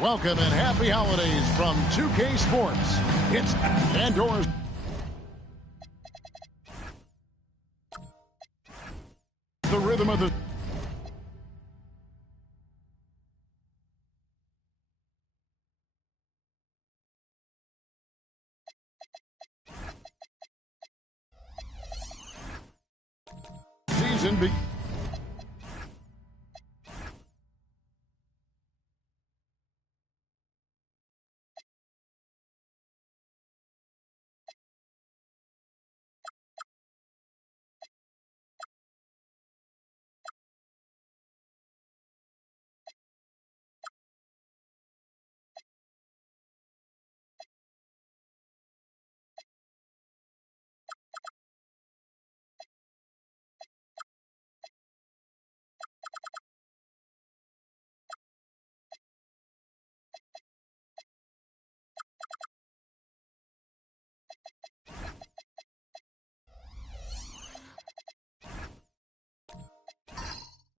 Welcome and happy holidays from 2K Sports. It's Pandora's. The rhythm of the season.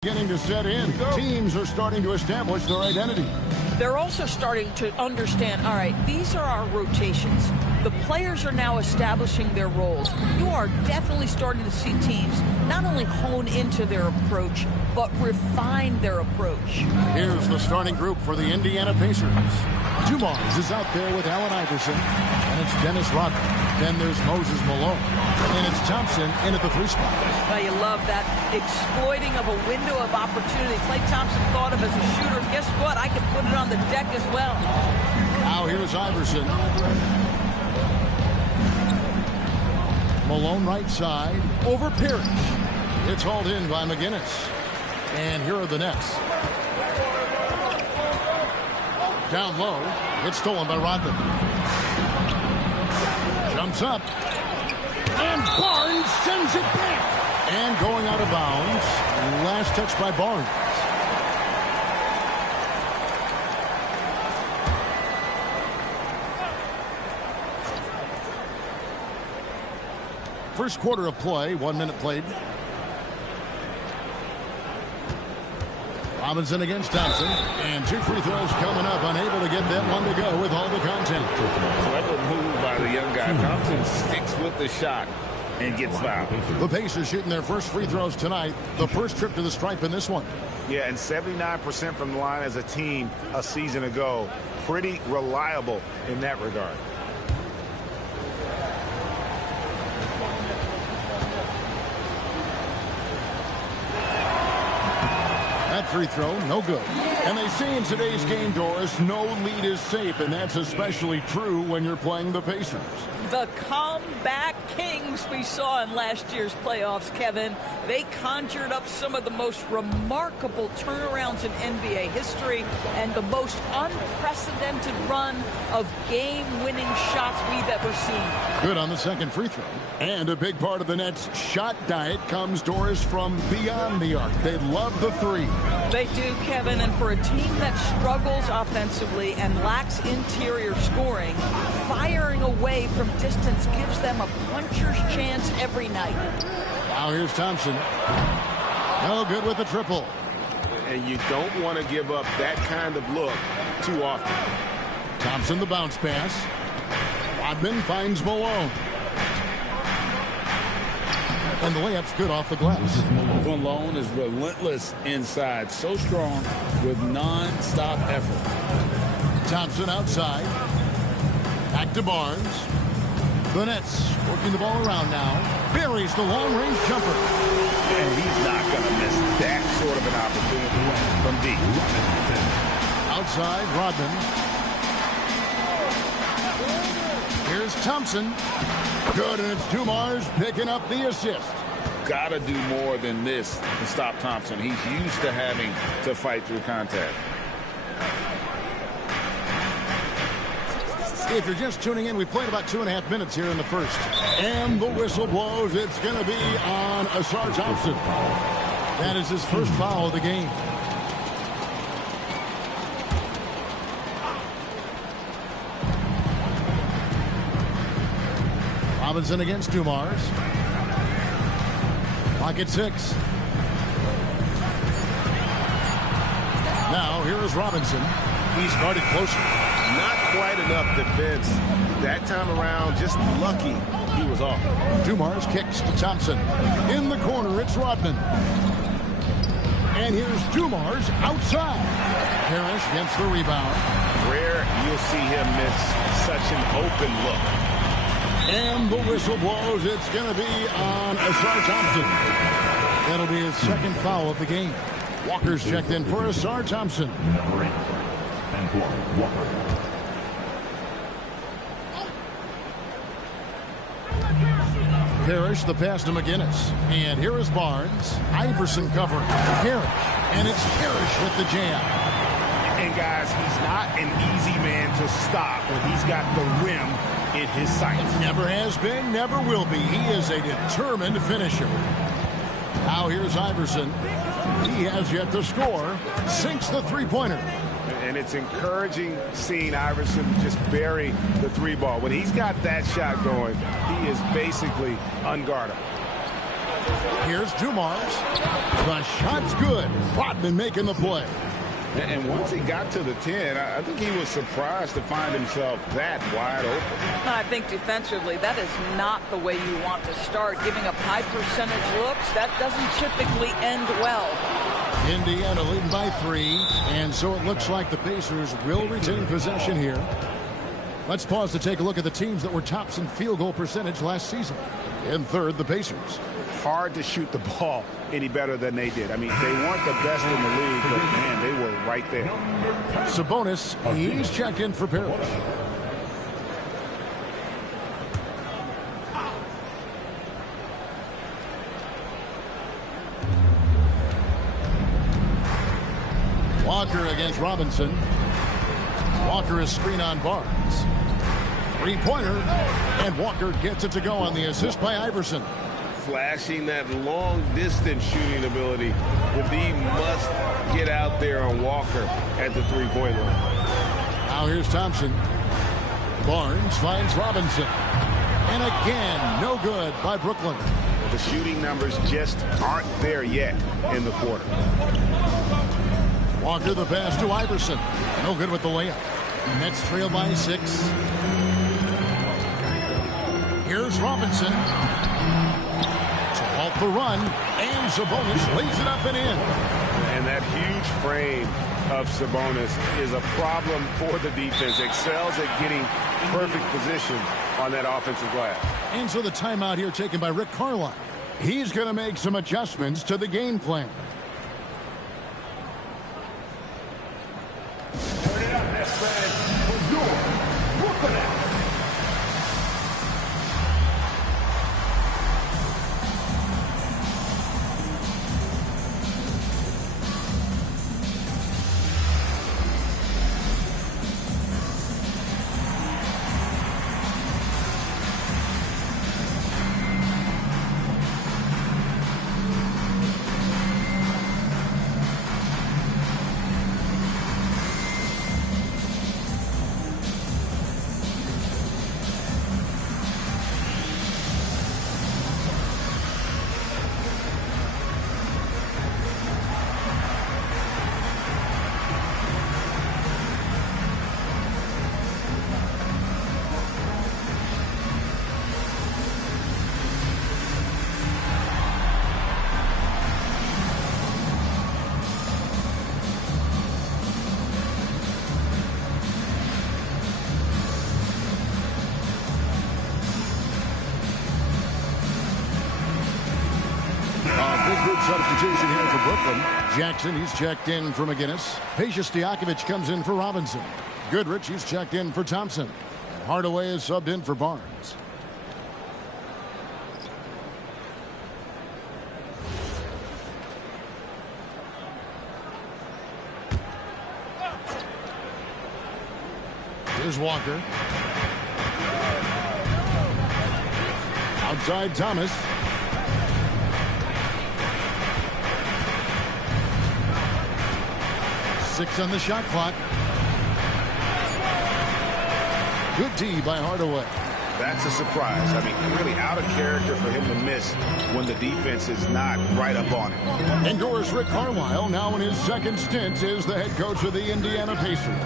Beginning to set in. Teams are starting to establish their identity. They're also starting to understand, all right, these are our rotations. The players are now establishing their roles. You are definitely starting to see teams not only hone into their approach, but refine their approach. Here's the starting group for the Indiana Pacers. Dumars is out there with Allen Iverson, and it's Dennis Rodman. Then there's Moses Malone, and it's Thompson in at the 3 spot. Well, you love that exploiting of a window of opportunity. Klay Thompson thought of as a shooter. Guess what? I can put it on the deck as well. Now here's Iverson. Malone right side over Pierce. It's hauled in by McGinnis. And here are the Nets. Down low. It's stolen by Rodman. Jumps up. And Barnes sends it back. And going out of bounds. Last touch by Barnes. First quarter of play, 1 minute played. Robinson against Thompson, and 2 free throws coming up, unable to get that one to go with all the contact. Clever move by the young guy. Thompson sticks with the shot and gets fouled. The Pacers shooting their first free throws tonight. The first trip to the stripe in this one. Yeah, and 79% from the line as a team a season ago. Pretty reliable in that regard. That free throw, no good. And they say in today's game, Doris, no lead is safe, and that's especially true when you're playing the Pacers. The comeback kings we saw in last year's playoffs, Kevin. They conjured up some of the most remarkable turnarounds in NBA history and the most unprecedented run of game-winning shots we've ever seen. Good on the second free throw. And a big part of the Nets' shot diet comes, Doris, from beyond the arc. They love the 3. They do, Kevin, and for a team that struggles offensively and lacks interior scoring, firing away from distance gives them a puncher's chance every night. Now here's Thompson. No good with the triple. And you don't want to give up that kind of look too often. Thompson the bounce pass. Rodman finds Malone. And the layup's good off the glass. Malone is relentless inside, so strong with non-stop effort. Thompson outside. Back to Barnes. The Nets working the ball around now. Buries the long-range jumper. And he's not going to miss that sort of an opportunity from deep. Outside, Rodman. Here's Thompson. Good, and it's Dumars picking up the assist. Got to do more than this to stop Thompson. He's used to having to fight through contact. If you're just tuning in, we played about 2.5 minutes here in the first. And the whistle blows. It's going to be on Asar Thompson. That is his first foul of the game. Robinson against Dumars. Clock at 6. Now here is Robinson. He's guarded closer. Not quite enough defense. That time around, just lucky he was off. Dumars kicks to Thompson. In the corner, it's Rodman. And here's Dumars outside. Parrish gets the rebound. Rare you'll see him miss such an open look. And the whistle blows. It's going to be on Asar Thompson. That'll be his second foul of the game. Walker's checked in for Asar Thompson. Number 8, Antoine Walker. Parrish, the pass to McGinnis. And here is Barnes. Iverson covering. Parrish. And it's Parrish with the jam. And guys, he's not an easy man to stop when he's got the rim in his sights. Never has been, never will be. He is a determined finisher. Now here's Iverson. He has yet to score. Sinks the three-pointer. And it's encouraging seeing Iverson just bury the three ball. When he's got that shot going, he is basically unguardable. Here's Dumars. The shot's good. Rodman making the play. And once he got to the 10, I think he was surprised to find himself that wide open. I think defensively, that is not the way you want to start. Giving up high percentage looks, that doesn't typically end well. Indiana leading by 3, and so it looks like the Pacers will retain possession here. Let's pause to take a look at the teams that were tops in field goal percentage last season. In third, the Pacers. Hard to shoot the ball any better than they did. I mean, they weren't the best in the league, but man, they were right there. Sabonis, he's checked in for Parrish. Walker against Robinson. Walker is screen on Barnes. Three-pointer, and Walker gets it to go on the assist by Iverson. Flashing that long-distance shooting ability. The D must get out there on Walker at the three-point line. Now here's Thompson. Barnes finds Robinson. And again, no good by Brooklyn. The shooting numbers just aren't there yet in the quarter. Walker the pass to Iverson. No good with the layup. Nets trail by 6. Here's Robinson. To halt the run. And Sabonis lays it up and in. And that huge frame of Sabonis is a problem for the defense. Excels at getting perfect position on that offensive glass. And so the timeout here taken by Rick Carlisle. He's going to make some adjustments to the game plan. Turn it up, that's fans, for your Brooklyn. Substitution here for Brooklyn. Jackson, he's checked in for McGinnis. Peja Stojakovic comes in for Robinson. Goodrich, he's checked in for Thompson. And Hardaway is subbed in for Barnes. Here's Walker. Outside Thomas. Six on the shot clock. Good D by Hardaway. That's a surprise. I mean, really out of character for him to miss when the defense is not right up on him. Endures Rick Carlisle, now in his second stint as the head coach of the Indiana Pacers.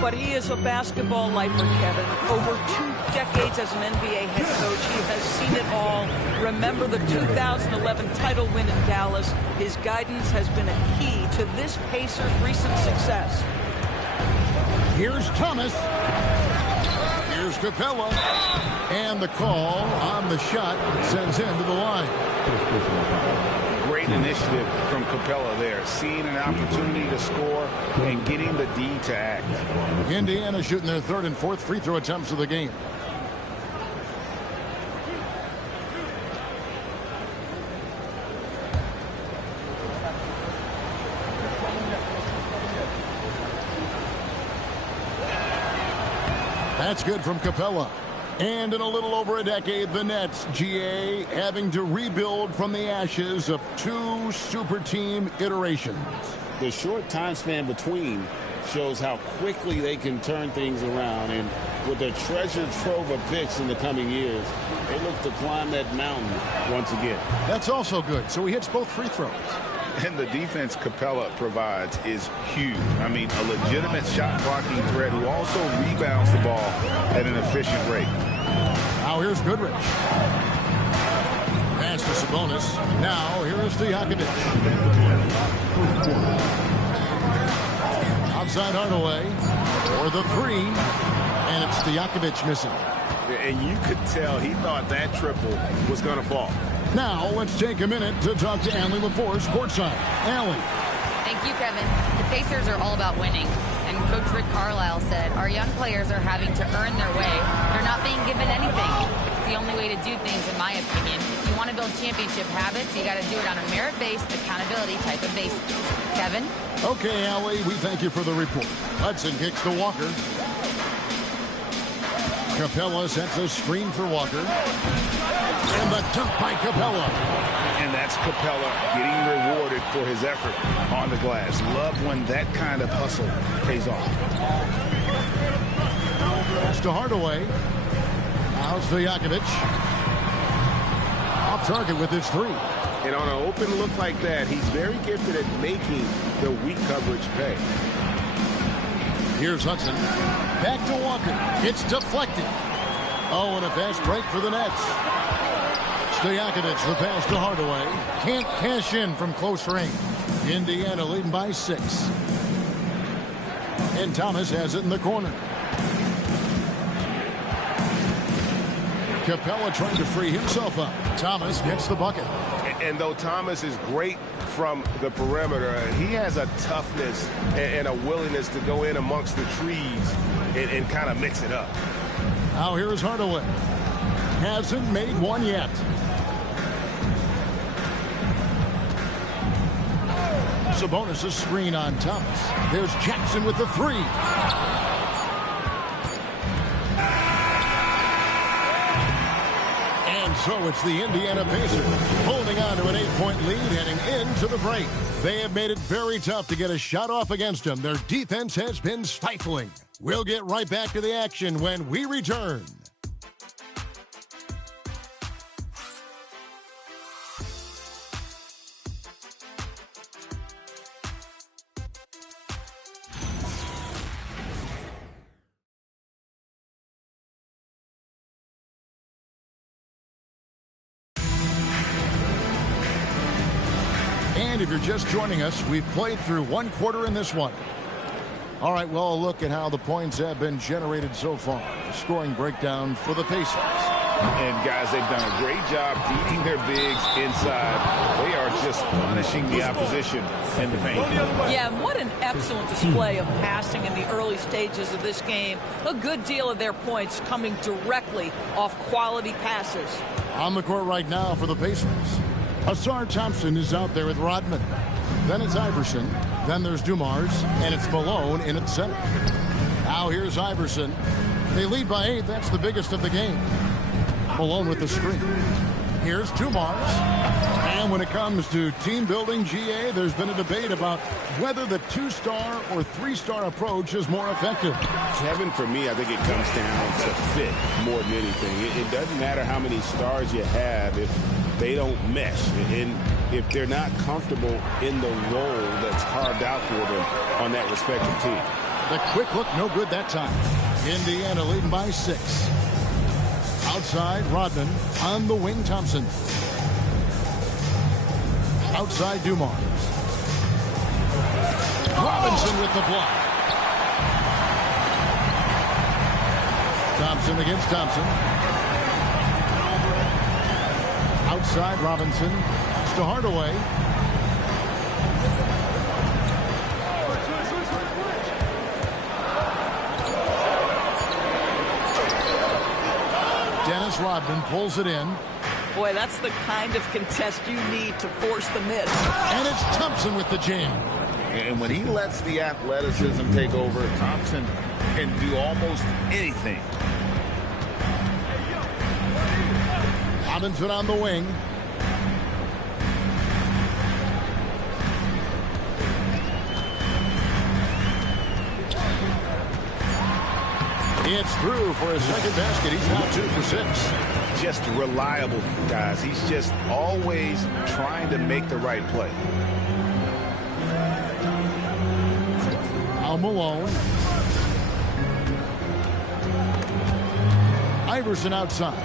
But he is a basketball lifer, Kevin. Over 2 decades as an NBA head coach, he has seen it all. Remember the 2011 title win in Dallas. His guidance has been a key to this Pacers' recent success. Here's Thomas. Here's Capella. And the call on the shot that sends him to the line. Great initiative from Capella there, seeing an opportunity to score and getting the D to act. Indiana shooting their third and fourth free throw attempts of the game. That's good from Capella. And in a little over a decade, the Nets, GA, having to rebuild from the ashes of 2 super team iterations. The short time span between shows how quickly they can turn things around. And with their treasure trove of picks in the coming years, they look to climb that mountain once again. That's also good. So he hits both free throws. And the defense Capella provides is huge. I mean, a legitimate shot blocking threat who also rebounds the ball at an efficient rate. Now here's Goodrich. Pass to Sabonis. Now here is Stojakovic. Outside Hardaway for the 3. And it's Stojakovic missing. And you could tell he thought that triple was going to fall. Now, let's take a minute to talk to Allie LaForce courtside. Allie. Thank you, Kevin. The Pacers are all about winning. And Coach Rick Carlisle said, our young players are having to earn their way. They're not being given anything. It's the only way to do things, in my opinion. If you want to build championship habits, you got to do it on a merit-based, accountability type of basis. Kevin? Okay, Allie, we thank you for the report. Hudson kicks to Walker. Capella sets a screen for Walker. And the dunk by Capella. And that's Capella getting rewarded for his effort on the glass. Love when that kind of hustle pays off. Pass to Hardaway. Now Stojakovic. Off target with his 3. And on an open look like that, he's very gifted at making the weak coverage pay. Here's Hudson. Back to Walker. It's deflected. Oh, and a fast break for the Nets. Stojakovic, the pass to Hardaway. Can't cash in from close range. Indiana leading by 6. And Thomas has it in the corner. Capella trying to free himself up. Thomas gets the bucket. And though Thomas is great from the perimeter, he has a toughness and a willingness to go in amongst the trees and kind of mix it up. Now here is Hardaway. Hasn't made one yet. Sabonis' screen on Thomas. There's Jackson with the 3. And so it's the Indiana Pacers holding on to an 8-point lead heading into the break. They have made it very tough to get a shot off against them. Their defense has been stifling. We'll get right back to the action when we return. And if you're just joining us, we've played through 1 quarter in this one. All right, well, a look at how the points have been generated so far. Scoring breakdown for the Pacers. And, guys, they've done a great job beating their bigs inside. They are just punishing the opposition in the paint. Yeah, what an excellent display of passing in the early stages of this game. A good deal of their points coming directly off quality passes. On the court right now for the Pacers. Asar Thompson is out there with Rodman. Then it's Iverson. Then there's Dumars. And it's Malone in at center. Now here's Iverson. They lead by 8. That's the biggest of the game. Malone with the screen. Here's Dumars. And when it comes to team building, GA, there's been a debate about whether the 2-star or 3-star approach is more effective. Kevin, for me, I think it comes down to fit more than anything. It doesn't matter how many stars you have if they don't mesh. And if they're not comfortable in the role that's carved out for them on that respective team. The quick look, no good that time. Indiana leading by 6. Outside, Rodman. On the wing, Thompson. Outside, Dumars. Robinson with the block. Thompson against Thompson. Outside, Robinson. To Hardaway. Dennis Rodman pulls it in. Boy, that's the kind of contest you need to force the miss. And it's Thompson with the jam. And when he lets the athleticism take over, Thompson can do almost anything. Robinson on the wing. It's through for his second basket. He's now 2 for 6. Just reliable, guys. He's just always trying to make the right play. Al Malone. Iverson outside.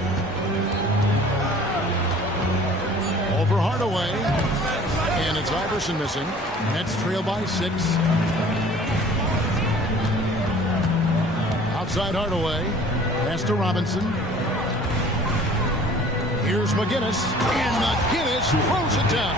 Over Hardaway. And it's Iverson missing. Nets trail by 6. Outside Hardaway. Pass to Robinson. Here's McGinnis. And McGinnis throws it down.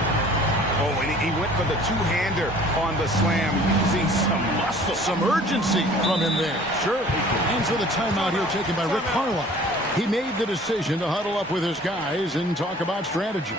Oh, and he went for the two-hander on the slam. You can see some muscle. Some urgency from him there. Sure. And so the timeout here taken by Rick Carlisle. He made the decision to huddle up with his guys and talk about strategy.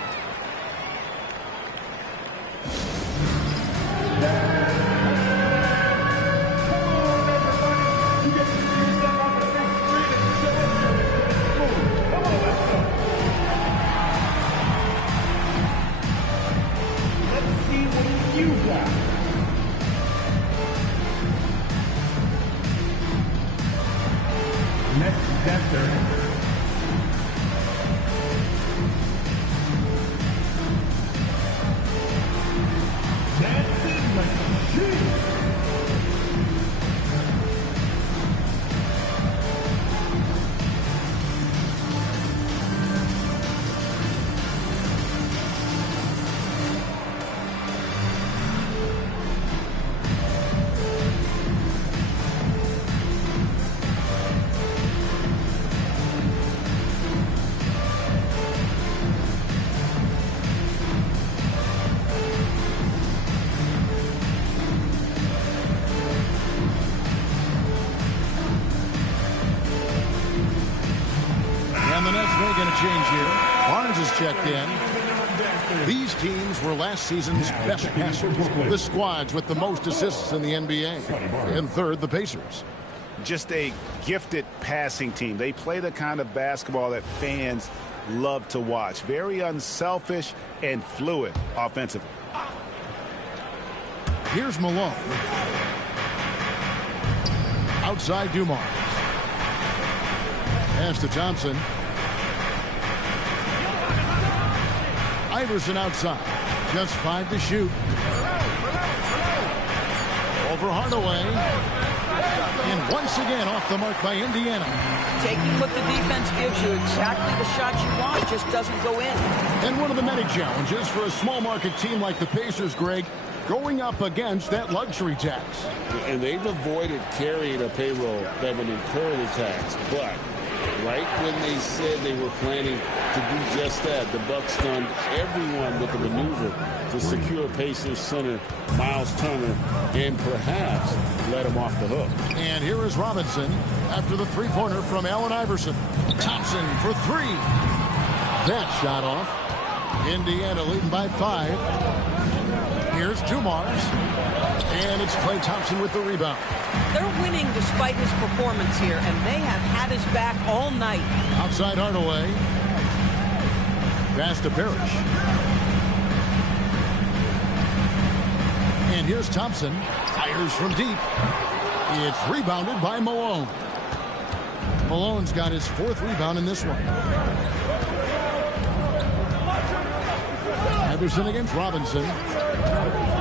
And the Nets making a change here. Barnes is checked in. These teams were last season's best passers. The squads with the most assists in the NBA. In third, the Pacers. Just a gifted passing team. They play the kind of basketball that fans love to watch. Very unselfish and fluid offensively. Here's Malone. Outside Dumars. Pass to Thompson. Iverson outside. Just 5 to shoot. Over Hardaway. And once again off the mark by Indiana. Taking what the defense gives you, exactly the shot you want, just doesn't go in. And one of the many challenges for a small market team like the Pacers, Greg, going up against that luxury tax. And they've avoided carrying a payroll that would incur the tax. But right when they said they were planning to do just that, the Bucks stunned everyone with the maneuver to secure Pacers center Miles Turner and perhaps let him off the hook. And here is Robinson after the three-pointer from Allen Iverson. Thompson for 3. That shot off. Indiana leading by 5. Here's Dumars. And it's Klay Thompson with the rebound. They're winning despite his performance here, and they have had his back all night. Outside Hardaway. Pass to Parrish. And here's Thompson. Fires from deep. It's rebounded by Malone. Malone's got his 4th rebound in this one. Iverson against Robinson.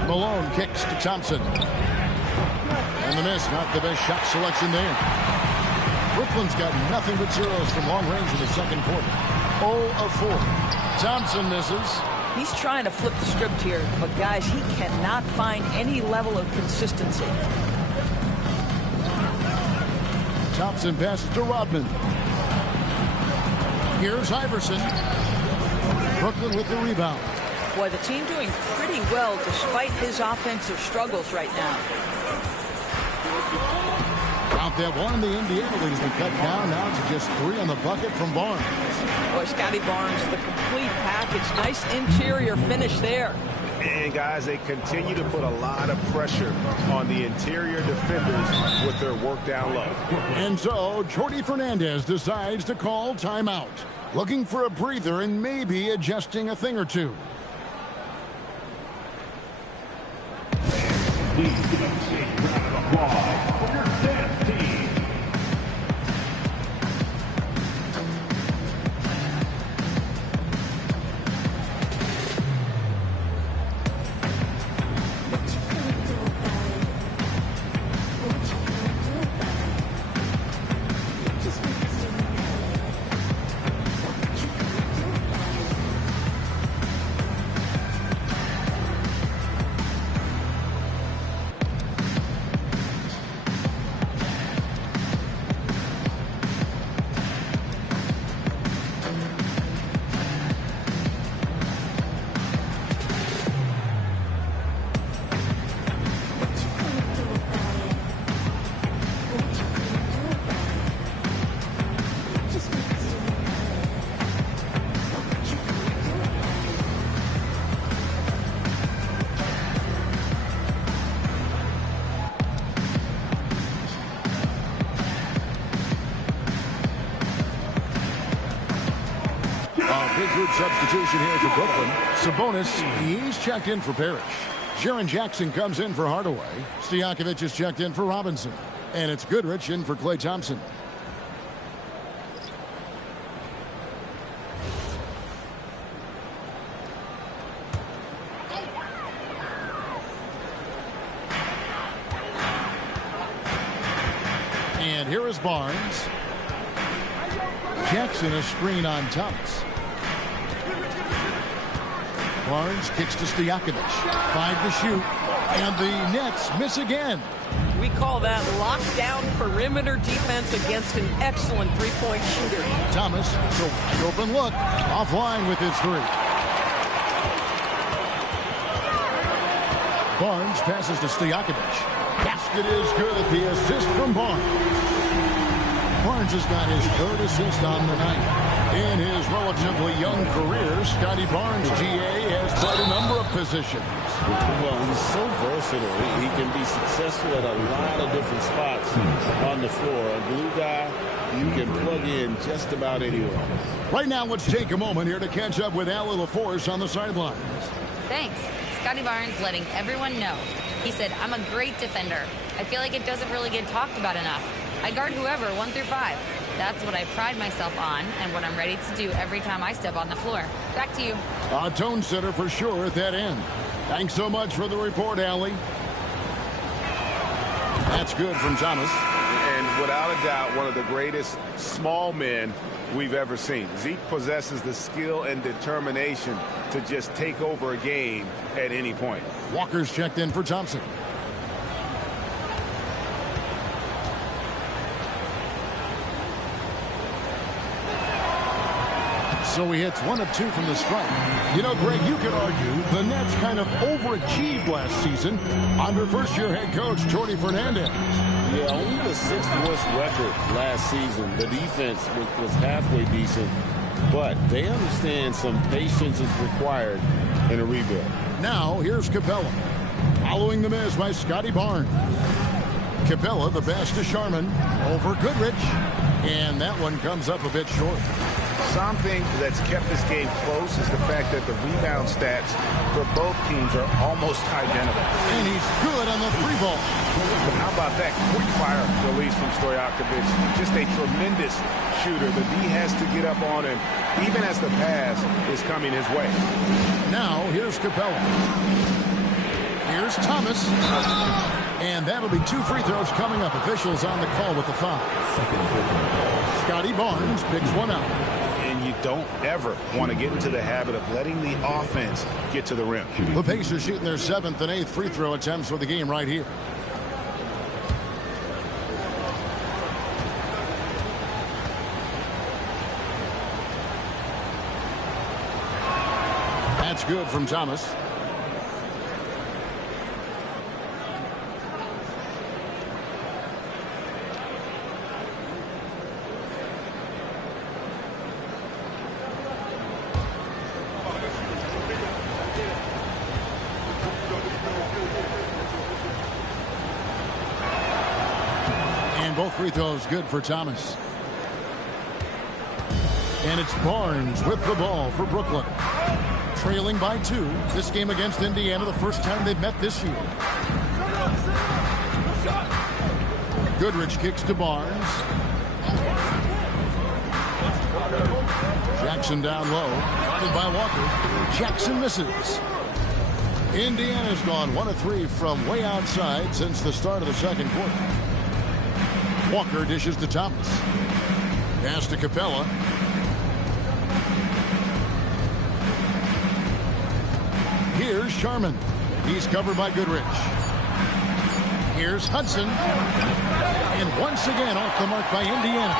Malone kicks to Thompson. And the miss, not the best shot selection there. Brooklyn's got nothing but zeros from long range in the second quarter. 0 of 4. Thompson misses. He's trying to flip the script here, but guys, he cannot find any level of consistency. Thompson passes to Rodman. Here's Iverson. Brooklyn with the rebound. Boy, the team doing pretty well despite his offensive struggles right now. Count that one. The Indiana lead has been cut down now to just 3 on the bucket from Barnes. Boy, Scotty Barnes, the complete package. Nice interior finish there. And, guys, they continue to put a lot of pressure on the interior defenders with their work down low. And so, Jordi Fernandez decides to call timeout. Looking for a breather and maybe adjusting a thing or two. Please give a big round of applause for your dance team. Big group substitution here for Brooklyn. Sabonis, he's checked in for Parrish. Jaren Jackson comes in for Hardaway. Stojakovic is checked in for Robinson. And it's Goodrich in for Klay Thompson. And here is Barnes. Jackson a screen on Thomas. Barnes kicks to Stojakovic. 5 to shoot. And the Nets miss again. We call that lockdown perimeter defense against an excellent three-point shooter. Thomas, so wide open look. Offline with his 3. Barnes passes to Stojakovic. Basket is good. The assist from Barnes. Barnes has got his 3rd assist on the night. In his relatively young career, Scotty Barnes, GA, has played a number of positions. Well, he's so versatile. He can be successful at a lot of different spots on the floor. A glue guy, you can plug in just about anywhere. Right now, let's take a moment here to catch up with Allie LaForce on the sidelines. Thanks. Scotty Barnes letting everyone know. He said, I'm a great defender. I feel like it doesn't really get talked about enough. I guard whoever, 1 through 5. That's what I pride myself on and what I'm ready to do every time I step on the floor. Back to you. A tone setter for sure at that end. Thanks so much for the report, Allie. That's good from Thomas. And without a doubt, one of the greatest small men we've ever seen. Zeke possesses the skill and determination to just take over a game at any point. Walker's checked in for Thompson. So he hits 1 of 2 from the stripe. You know, Greg, you could argue the Nets kind of overachieved last season under first-year head coach Jordi Fernandez. Yeah, only the 6th worst record last season. The defense was halfway decent, but they understand some patience is required in a rebuild. Now, here's Capella. Following the miss by Scotty Barnes. Capella, the pass to Sharman. Over Goodrich. And that one comes up a bit short. Something that's kept this game close is the fact that the rebound stats for both teams are almost identical. And he's good on the three ball. But how about that quick fire release from Stojakovic? Just a tremendous shooter. The D has to get up on him, even as the pass is coming his way. Now, here's Capella. Here's Thomas. And that'll be 2 free throws coming up. Officials on the call with the foul. Scotty Barnes picks one out. And you don't ever want to get into the habit of letting the offense get to the rim. The Pacers shooting their 7th and 8th free throw attempts for the game right here. That's good from Thomas. And both free throws good for Thomas. And it's Barnes with the ball for Brooklyn. Trailing by 2. This game against Indiana, the first time they've met this year. Goodrich kicks to Barnes. Jackson down low. Guarded by Walker. Jackson misses. Indiana's gone 1 of 3 from way outside since the start of the second quarter. Walker dishes to Thomas. Pass to Capella. Here's Sharman. He's covered by Goodrich. Here's Hudson. And once again off the mark by Indiana.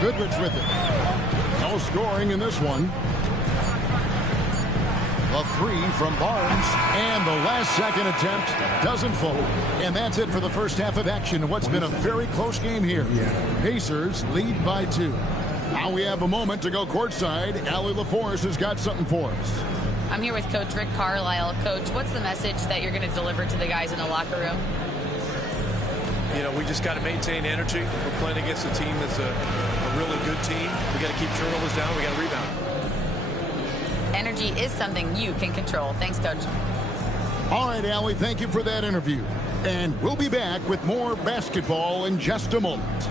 Goodrich with it. No scoring in this one. A 3 from Barnes. And the last second attempt doesn't fall. And that's it for the first half of action. What's been a very close game here. Pacers lead by 2. Now we have a moment to go courtside. Allie LaForce has got something for us. I'm here with Coach Rick Carlisle. Coach, what's the message that you're going to deliver to the guys in the locker room? You know, we just got to maintain energy. We're playing against a team that's a really good team. We got to keep turnovers down. We got to rebound. Energy is something you can control. Thanks, Coach. All right, Allie, thank you for that interview. And we'll be back with more basketball in just a moment.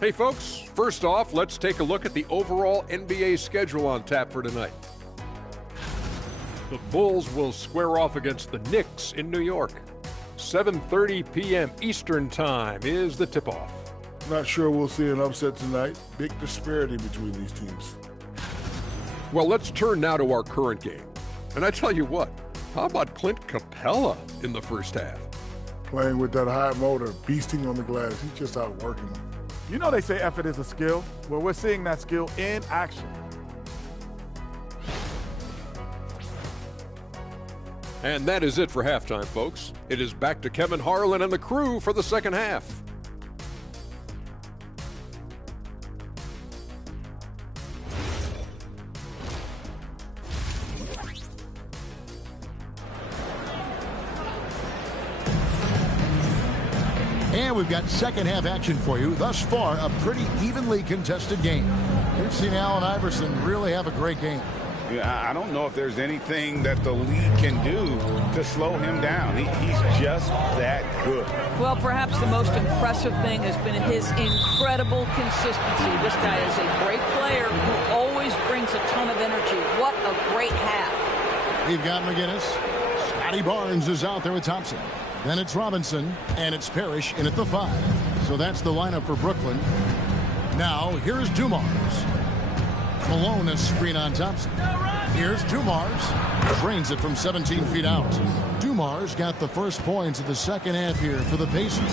Hey folks, first off, let's take a look at the overall NBA schedule on tap for tonight. The Bulls will square off against the Knicks in New York. 7:30 p.m. Eastern Time is the tip-off. Not sure we'll see an upset tonight. Big disparity between these teams. Well, let's turn now to our current game. And I tell you what, how about Clint Capella in the first half? Playing with that high motor, beasting on the glass. He's just outworking them. You know they say effort is a skill. Well, we're seeing that skill in action. And that is it for halftime, folks. It is back to Kevin Harlan and the crew for the second half. And we've got second half action for you. Thus far, a pretty evenly contested game. We've seen Allen Iverson really have a great game. Yeah, I don't know if there's anything that the league can do to slow him down. He's just that good. Well, perhaps the most impressive thing has been his incredible consistency. This guy is a great player who always brings a ton of energy. What a great half. We've got McGinnis. Scotty Barnes is out there with Thompson. Then it's Robinson, and it's Parrish in at the 5. So that's the lineup for Brooklyn. Now, here's Dumars. Malone is screen on Thompson. Here's Dumars. Drains it from 17 feet out. Dumars got the first points of the second half here for the Pacers.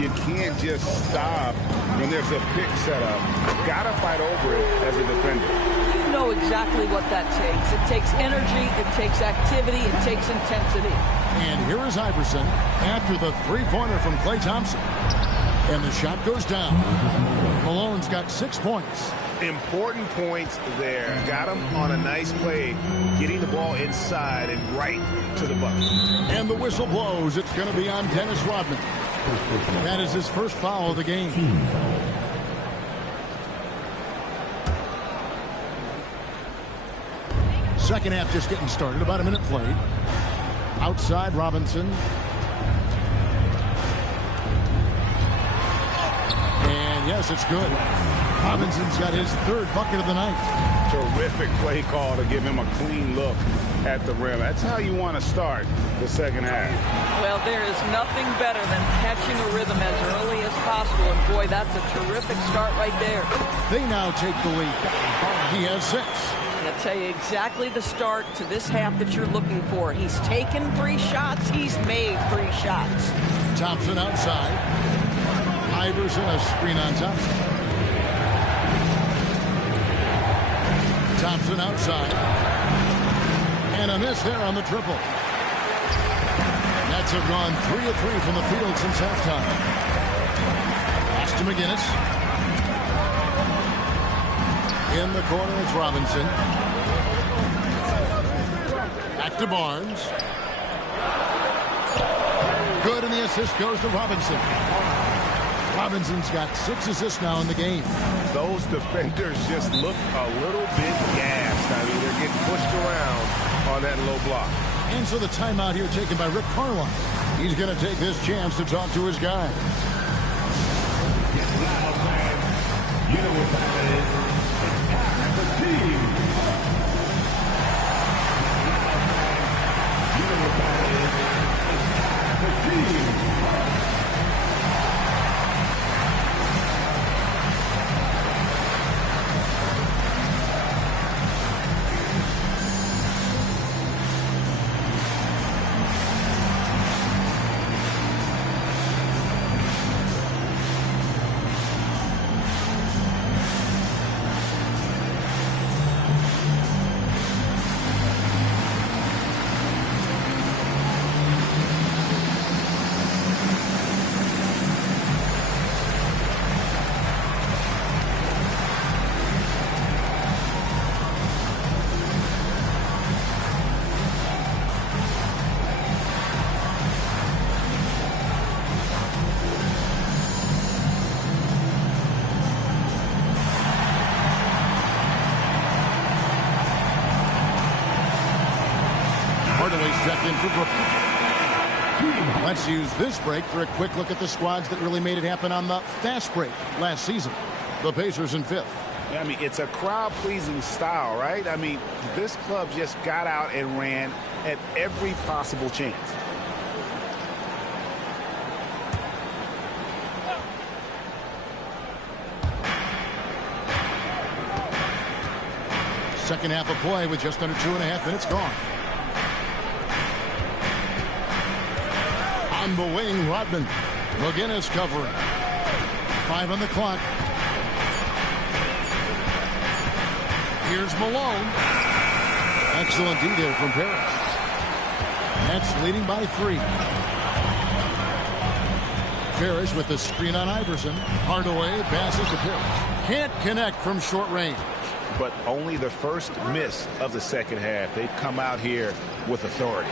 You can't just stop when there's a pick set up. You got to fight over it as a defender. You know exactly what that takes. It takes energy, it takes activity, it takes intensity. And here is Iverson after the three-pointer from Klay Thompson. And the shot goes down. Malone's got 6 points. Important points there. Got him on a nice play, getting the ball inside and right to the bucket. And the whistle blows. It's going to be on Dennis Rodman. That is his first foul of the game. Second half just getting started. About a minute played. Outside Robinson. And yes, it's good. Robinson's got his third bucket of the night. Terrific play call to give him a clean look at the rim. That's how you want to start the second half. Well, there is nothing better than catching a rhythm as early as possible. And boy, that's a terrific start right there. They now take the lead. He has 6. I'll tell you exactly the start to this half that you're looking for. He's taken 3 shots. He's made 3 shots. Thompson outside. Iverson a screen on Thompson. Thompson outside. And a miss there on the triple. Nets have gone 3 of 3 from the field since halftime. Pass to McGinnis. In the corner, it's Robinson. Back to Barnes. Good, and the assist goes to Robinson. Robinson's got 6 assists now in the game. Those defenders just look a little bit gassed. I mean, they're getting pushed around on that low block. And so the timeout here taken by Rick Carlisle. He's going to take this chance to talk to his guys. You know what time it is. It's time for team. You know what time it is. It's time for team. Checked in for Brooklyn. Let's use this break for a quick look at the squads that really made it happen on the fast break last season. The Pacers in 5th. I mean, it's a crowd-pleasing style, right? I mean, this club just got out and ran at every possible chance. Second half of play with just under 2.5 minutes gone. On the wing, Rodman. McGinnis covering. 5 on the clock. Here's Malone. Excellent D there from Paris. Nets leading by 3. Parrish with the screen on Iverson. Hardaway passes to Parrish. Can't connect from short range. But only the first miss of the second half. They've come out here with authority.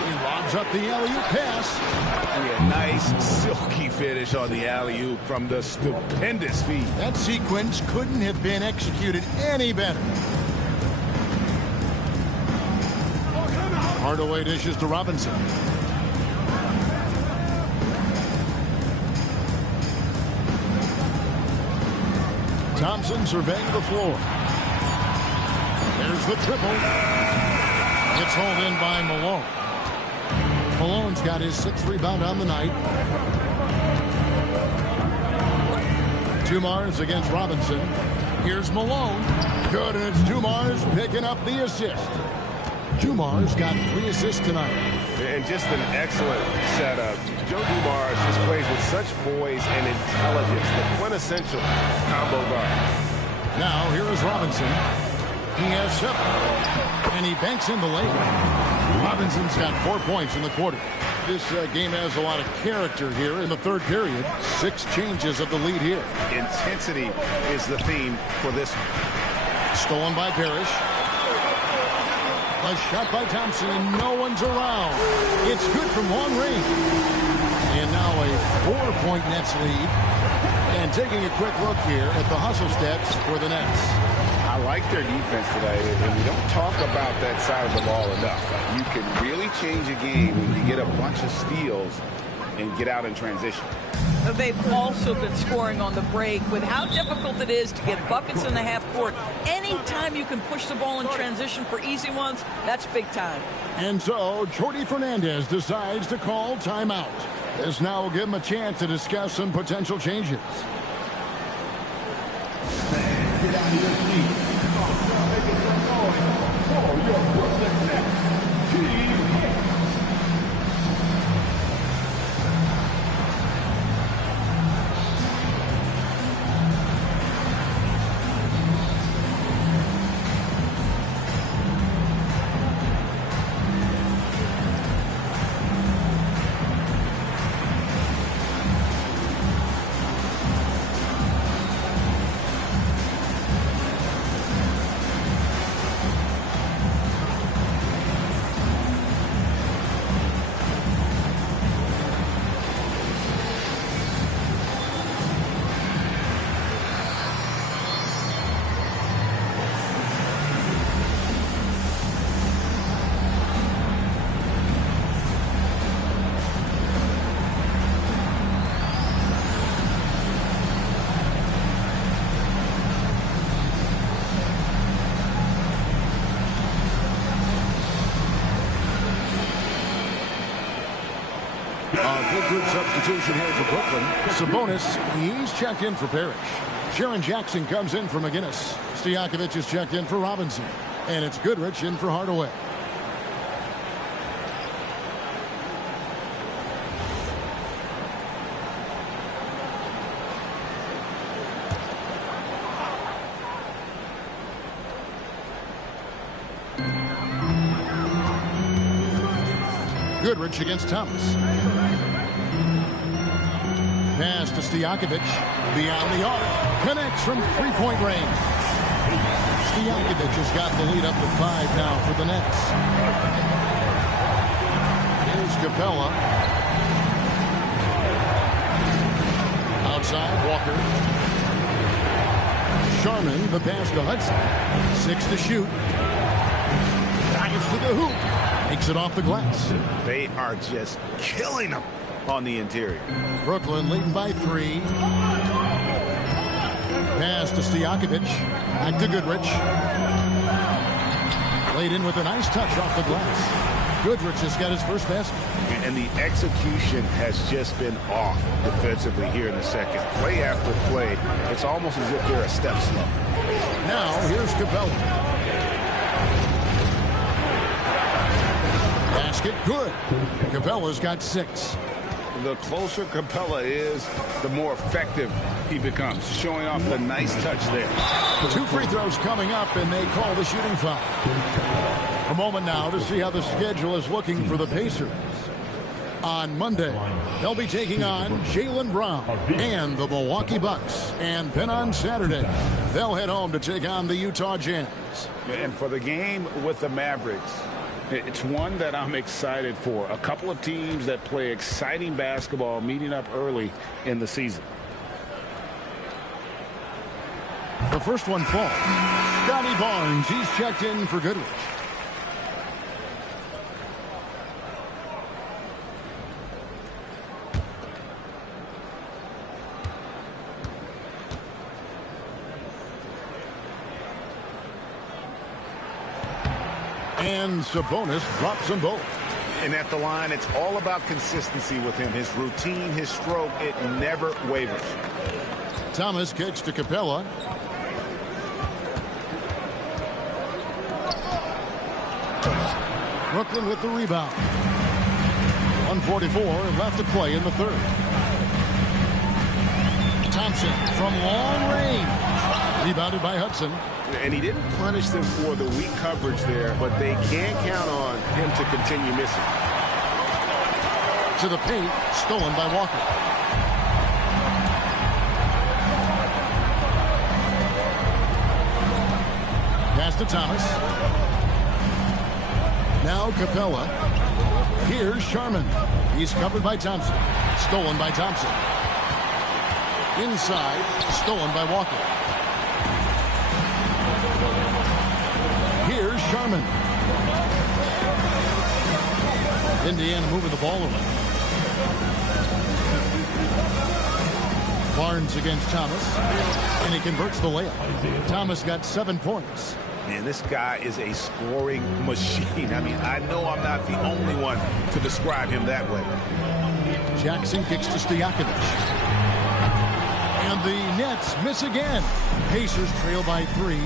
He lobs up the alley-oop pass. Yeah, nice, silky finish on the alley-oop from the stupendous feed. That sequence couldn't have been executed any better. Hardaway dishes to Robinson. Thompson surveying the floor. There's the triple. It's hauled in by Malone. Malone's got his 6th rebound on the night. Dumars against Robinson. Here's Malone. Good, and it's Dumars picking up the assist. Dumars got 3 assists tonight. And just an excellent setup. Joe Dumars just plays with such poise and intelligence, the quintessential combo guard. Now, here is Robinson. He has 7. And he banks in the lane. Robinson's got 4 points in the quarter. This game has a lot of character here in the third period. 6 changes of the lead here. Intensity is the theme for this one. Stolen by Parrish. A shot by Thompson, and no one's around. It's good from long range. And now a 4-point Nets lead. And taking a quick look here at the hustle stats for the Nets. I like their defense today, and we don't talk about that side of the ball enough. You can really change a game when you get a bunch of steals and get out in transition. They've also been scoring on the break. With how difficult it is to get buckets in the half court, anytime you can push the ball in transition for easy ones, that's big time. And so Jordi Fernandez decides to call timeout. This now will give him a chance to discuss some potential changes. Get out of your seat. Making some noise for your Brooklyn Nets team. Good substitution here for Brooklyn. Sabonis, he's checked in for Parrish. Sharon Jackson comes in for McGinnis. Stojakovic is checked in for Robinson. And it's Goodrich in for Hardaway. Goodrich against Thomas. Pass to Stojakovic. Beyond the arc. Connects from three-point range. Stojakovic has got the lead up to 5 now for the Nets. Here's Capella. Outside, Walker. Sharman, the pass to Hudson. 6 to shoot. Drives to the hoop. Makes it off the glass. They are just killing them on the interior. Brooklyn leading by 3. Pass to Stojakovic. Back to Goodrich. Laid in with a nice touch off the glass. Goodrich has got his first basket. And the execution has just been off defensively here in the second. Play after play, it's almost as if they're a step slow. Now, here's Capella. Basket good. Capella's got 6. The closer Capella is, the more effective he becomes, showing off the nice touch there. 2 free throws coming up, and they call the shooting foul. A moment now to see how the schedule is looking for the Pacers. On Monday, they'll be taking on Jaylen Brown and the Milwaukee Bucks. And then on Saturday, they'll head home to take on the Utah Jazz. And for the game with the Mavericks, it's one that I'm excited for. A couple of teams that play exciting basketball meeting up early in the season. The first one falls. Scotty Barnes, he's checked in for Goodrich. And Sabonis drops them both. And at the line, it's all about consistency with him. His routine, his stroke, it never wavers. Thomas kicks to Capella. Brooklyn with the rebound. 1:44 left to play in the third. Thompson from long range. Rebounded by Hudson. And he didn't punish them for the weak coverage there, but they can count on him to continue missing. To the paint, stolen by Walker. Pass to Thomas. Now Capella. Here's Sharman. He's covered by Thompson. Stolen by Thompson. Inside, stolen by Walker. Here's Sharman. Indiana moving the ball around. Barnes against Thomas, and he converts the layup. Thomas got 7 points. Man, this guy is a scoring machine. I mean, I know I'm not the only one to describe him that way. Jackson kicks to Stojakovic. And the Nets miss again. Pacers trail by 3.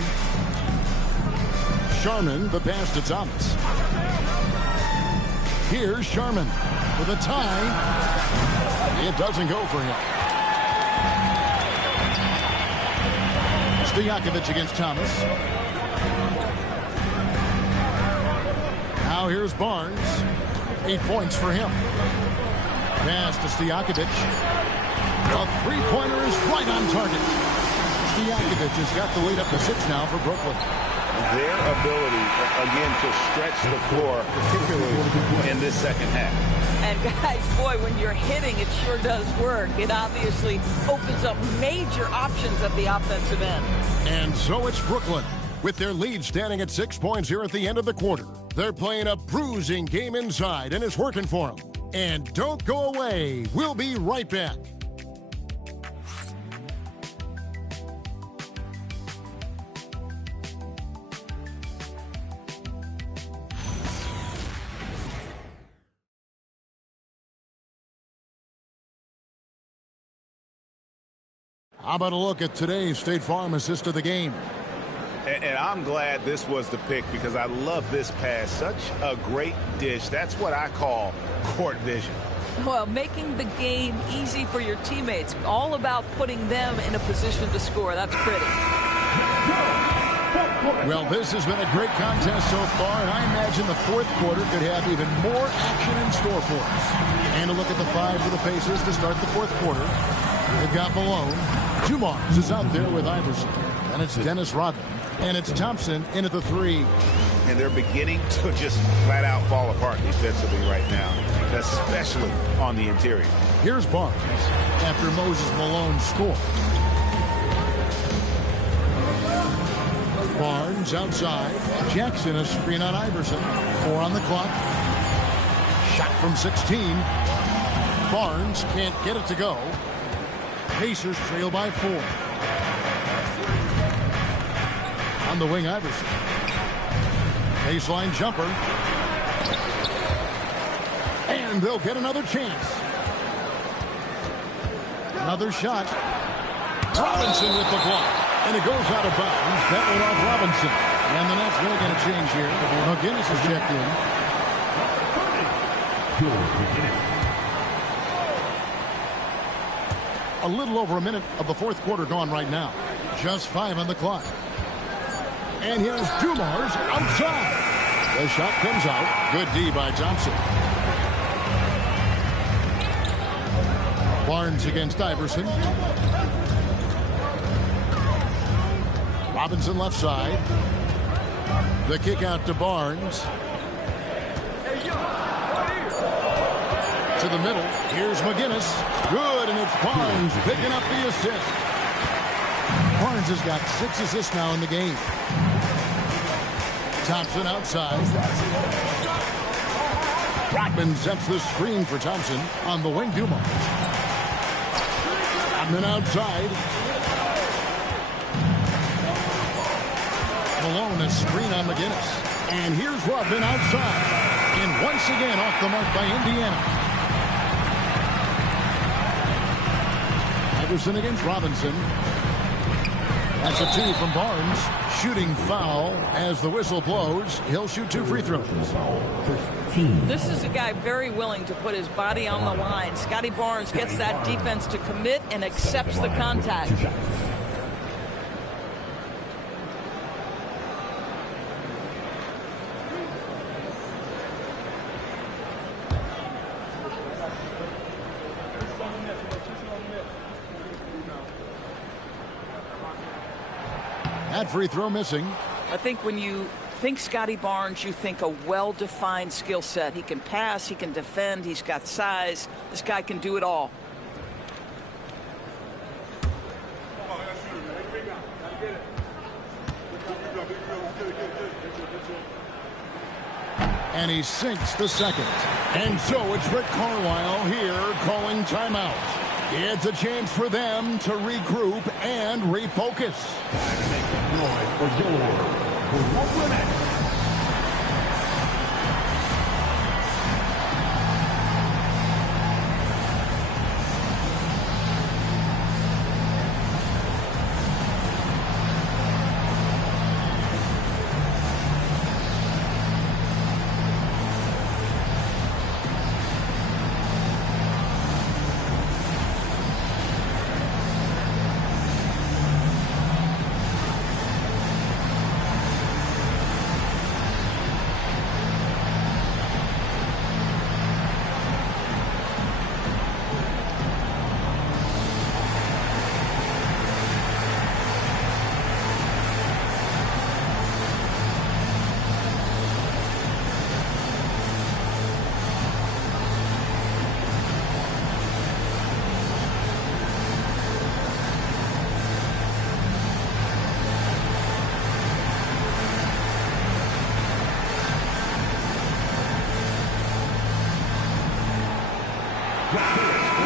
Sharman, the pass to Thomas. Here's Sharman with a tie. It doesn't go for him. Stojakovic against Thomas. Now here's Barnes. 8 points for him. Pass to Stojakovic. The three-pointer is right on target. Stojakovic has got the lead up to 6 now for Brooklyn. Their ability, again, to stretch the floor, particularly in this second half. And guys, boy, when you're hitting, it sure does work. It obviously opens up major options at the offensive end. And so it's Brooklyn, with their lead standing at 6 points here at the end of the quarter. They're playing a bruising game inside, and it's working for them. And don't go away. We'll be right back. How about a look at today's State Farm assist of the game? And I'm glad this was the pick because I love this pass. Such a great dish. That's what I call court vision. Well, making the game easy for your teammates. All about putting them in a position to score. That's pretty. Well, this has been a great contest so far, and I imagine the fourth quarter could have even more action in store for us. And a look at the 5 for the Pacers to start the fourth quarter. They've got Malone. Dumars is out there with Iverson. And it's Dennis Rodman. And it's Thompson in at the 3. And they're beginning to just flat out fall apart defensively right now, especially on the interior. Here's Barnes after Moses Malone scored. Barnes outside. Jackson a screen on Iverson. 4 on the clock. Shot from 16. Barnes can't get it to go. Pacers trail by 4. On the wing, Iverson. Baseline jumper. And they'll get another chance. Another shot. Robinson with the block. And it goes out of bounds. That one off Robinson. And the Nets will get a change here. McGinnis is checked in. A little over a minute of the fourth quarter gone right now. Just 5 on the clock. And here's Dumars outside. The shot comes out. Good D by Thompson. Barnes against Iverson. Robinson left side. The kick out to Barnes. To the middle. Here's McGinnis. Good, and it's Barnes picking up the assist. Barnes has got 6 assists now in the game. Thompson outside. Rodman sets the screen for Thompson on the wing. Dumars. Rodman outside. Malone a screen on McGinnis. And here's Rodman outside. And once again off the mark by Indiana. Iverson against Robinson. That's a 2 from Barnes. Shooting foul as the whistle blows. He'll shoot 2 free throws. This is a guy very willing to put his body on the line. Scotty Barnes gets that defense to commit and accepts the contact. That free throw missing. I think when you think Scotty Barnes, you think a well-defined skill set. He can pass, he can defend, he's got size. This guy can do it all. And he sinks the second. And so it's Rick Carlisle here calling timeout. It's a chance for them to regroup and refocus. Noise for your Brooklyn Nets.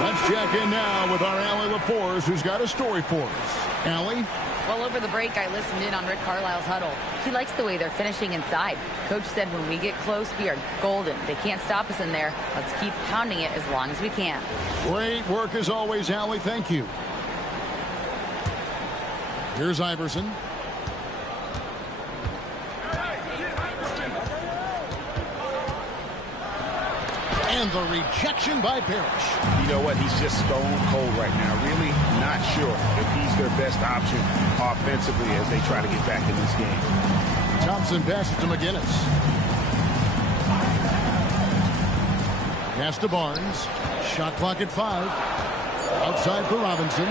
Let's check in now with our Allie LaForce, who's got a story for us. Allie? Well, over the break, I listened in on Rick Carlisle's huddle. He likes the way they're finishing inside. Coach said when we get close, we are golden. They can't stop us in there. Let's keep pounding it as long as we can. Great work as always, Allie. Thank you. Here's Iverson. And the rejection by Parrish. You know what? He's just stone cold right now. Really not sure if he's their best option offensively as they try to get back in this game. Thompson passes to McGinnis. Pass to Barnes. Shot clock at 5. Outside for Robinson.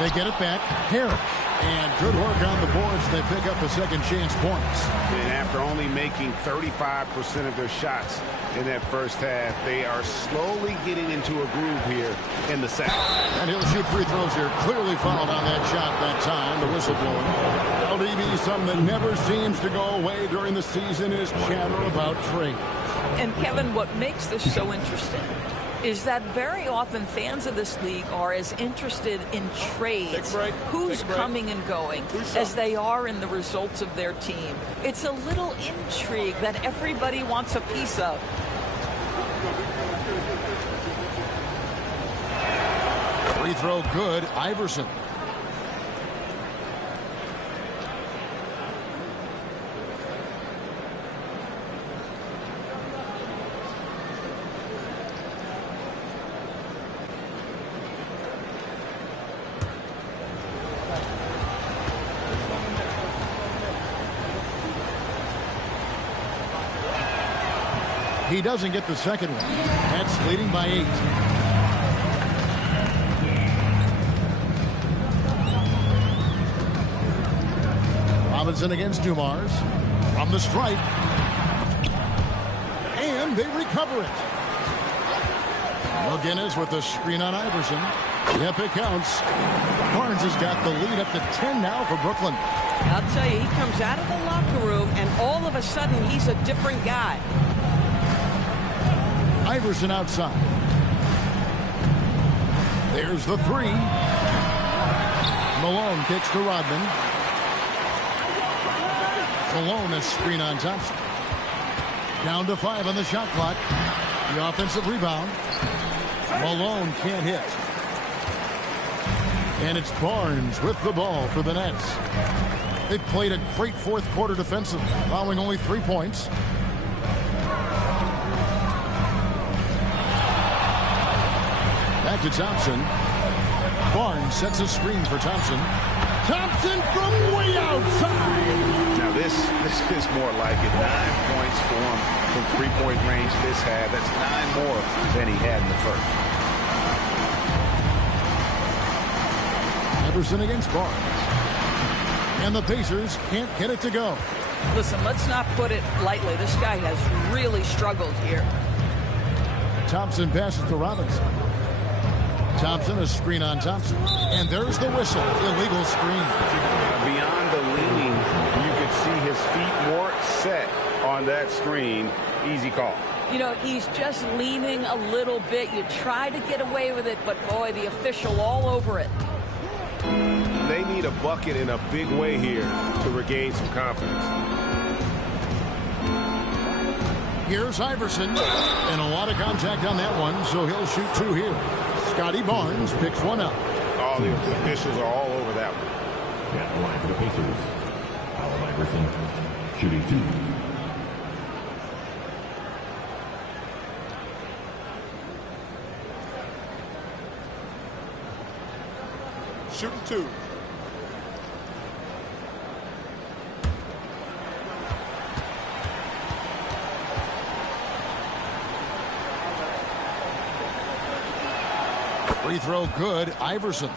They get it back. Parrish. And good work on the boards. They pick up the second chance points. And after only making 35% of their shots in that first half, they are slowly getting into a groove here in the second. And he'll shoot free throws here. Clearly fouled on that shot that time. The whistle blowing. LDB, something that never seems to go away during the season is chatter about trade. And Kevin, what makes this so interesting is that very often fans of this league are as interested in trades, who's coming and going, as they are in the results of their team. It's a little intrigue that everybody wants a piece of. Free throw good. Iverson. He doesn't get the second one. That's leading by 8. Robinson against Dumars. From the stripe. And they recover it. McGinnis with the screen on Iverson. Yep, it counts. Barnes has got the lead up to 10 now for Brooklyn. I'll tell you, he comes out of the locker room, and all of a sudden, he's a different guy. Iverson outside. There's the 3. Malone kicks to Rodman. Malone a screen on Thompson. Down to 5 on the shot clock. The offensive rebound. Malone can't hit. And it's Barnes with the ball for the Nets. They played a great fourth quarter defensive, allowing only 3 points. Back to Thompson. Barnes sets a screen for Thompson. Thompson from way outside. Now this is more like it. 9 points for him from three-point range this half. That's 9 more than he had in the first. Iverson against Barnes. And the Pacers can't get it to go. Listen, let's not put it lightly. This guy has really struggled here. Thompson passes to Robinson. Thompson, a screen on Thompson. And there's the whistle. Illegal screen. Beyond the leaning, you could see his feet weren't set on that screen. Easy call. You know, he's just leaning a little bit. You try to get away with it, but boy, the official all over it. They need a bucket in a big way here to regain some confidence. Here's Iverson. And a lot of contact on that one, so he'll shoot 2 here. Scotty Barnes picks one up. Oh, the officials are all over that one. At the line for the Pacers, Allen Iverson shooting 2. Shooting 2. Free throw good. Iverson.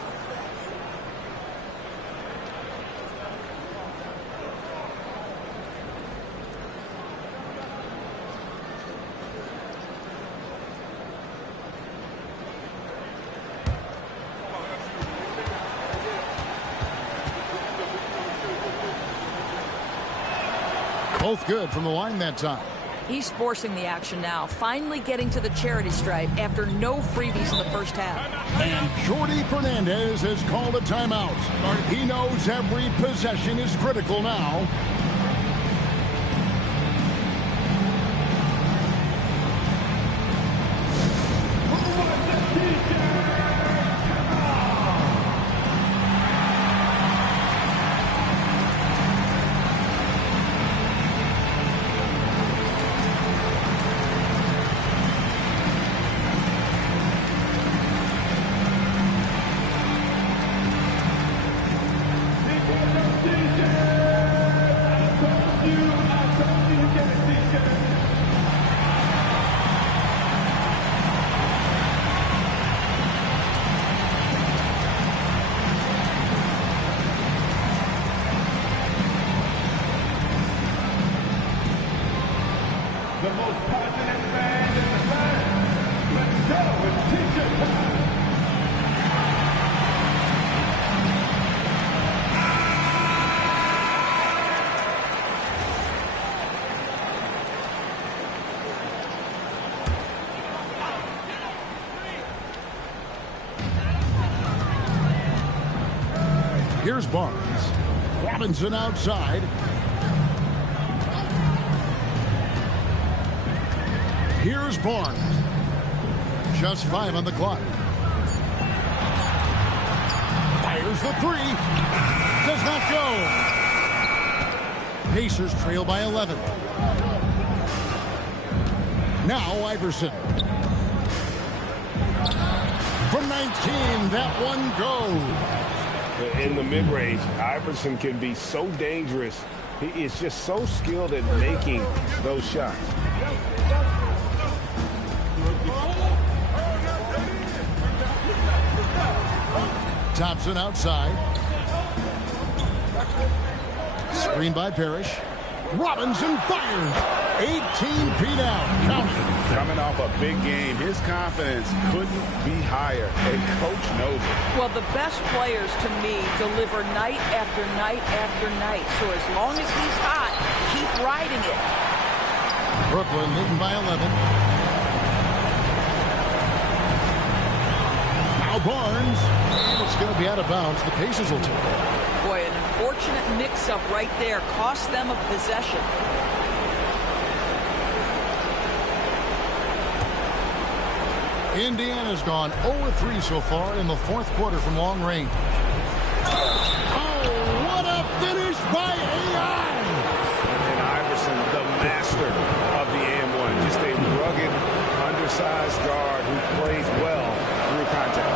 Both good from the line that time. He's forcing the action now, finally getting to the charity stripe after no freebies in the first half. And Jordy Fernandez has called a timeout. He knows every possession is critical now. The most passionate band in the land. Let's go with T-shirt time. Here's Barnes. Robinson outside. Here's Barnes. Just 5 on the clock. Fires the 3. Does not go. Pacers trail by 11. Now Iverson. From 19, that one goes. In the mid-range, Iverson can be so dangerous. He is just so skilled at making those shots. Thompson outside. Screen by Parrish. Robinson fires. 18 feet out. Counting. Coming off a big game, his confidence couldn't be higher, and coach knows it. Well, the best players, to me, deliver night after night after night. So as long as he's hot, keep riding it. Brooklyn leading by 11. Now Barnes. And it's going to be out of bounds. The Pacers will take it. Boy, an unfortunate mix-up right there cost them a possession. Indiana's gone 0-3 so far in the fourth quarter from long range. Oh, what a finish by AI! And Iverson, the master of the and-one. Just a rugged, undersized guard who plays well through contact.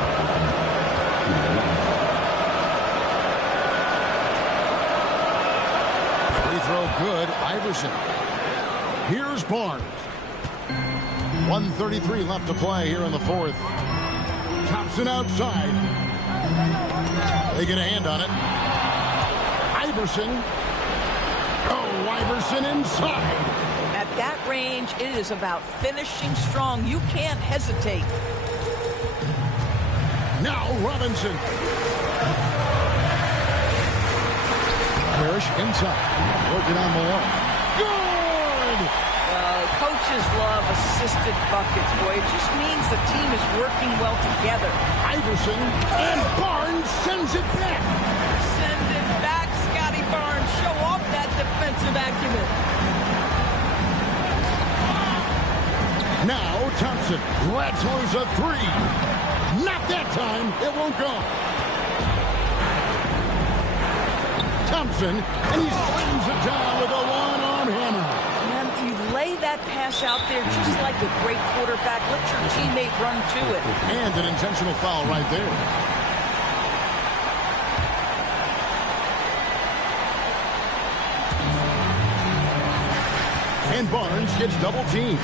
Free throw good. Iverson. Here's Barnes. 1:33 left to play here in the fourth. Thompson outside. They get a hand on it. Iverson. Oh, Iverson inside. At that range, it is about finishing strong. You can't hesitate. Now Robinson. Parrish inside. Working on Malone. Good! Coaches love assisted buckets, boy. It just means the team is working well together. Iverson and Barnes sends it back. Send it back, Scotty Barnes. Show off that defensive acumen. Now Thompson rattles a three. Not that time. It won't go. Thompson, and he slams it down with a one-arm hammer. And you lay that pass out there just like a great quarterback. Let your teammate run to it. And an intentional foul right there. And Barnes gets double teamed.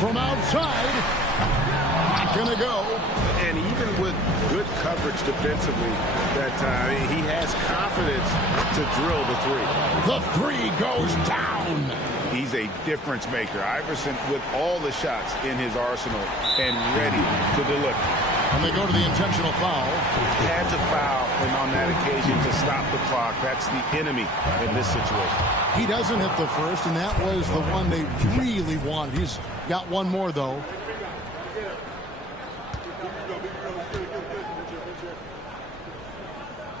From outside, not going to go. And even with good coverage defensively that time, he has confidence to drill the three. The three goes down. He's a difference maker. Iverson with all the shots in his arsenal and ready to deliver. And they go to the intentional foul. Had to foul, and on that occasion to stop the clock. That's the enemy in this situation. He doesn't hit the first, and that was the one they really wanted. He's got one more, though.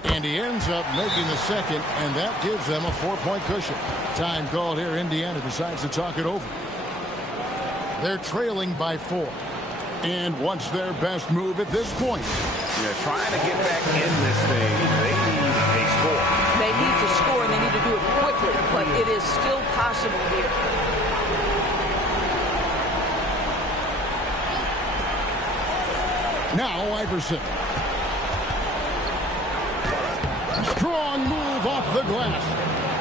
And he ends up making the second, and that gives them a 4-point cushion. Time called here. Indiana decides to talk it over. They're trailing by 4. And what's their best move at this point? Yeah, trying to get back in this thing. They need a score. They need to score, and they need to do it quickly, but it is still possible here. Now Iverson. Strong move off the glass.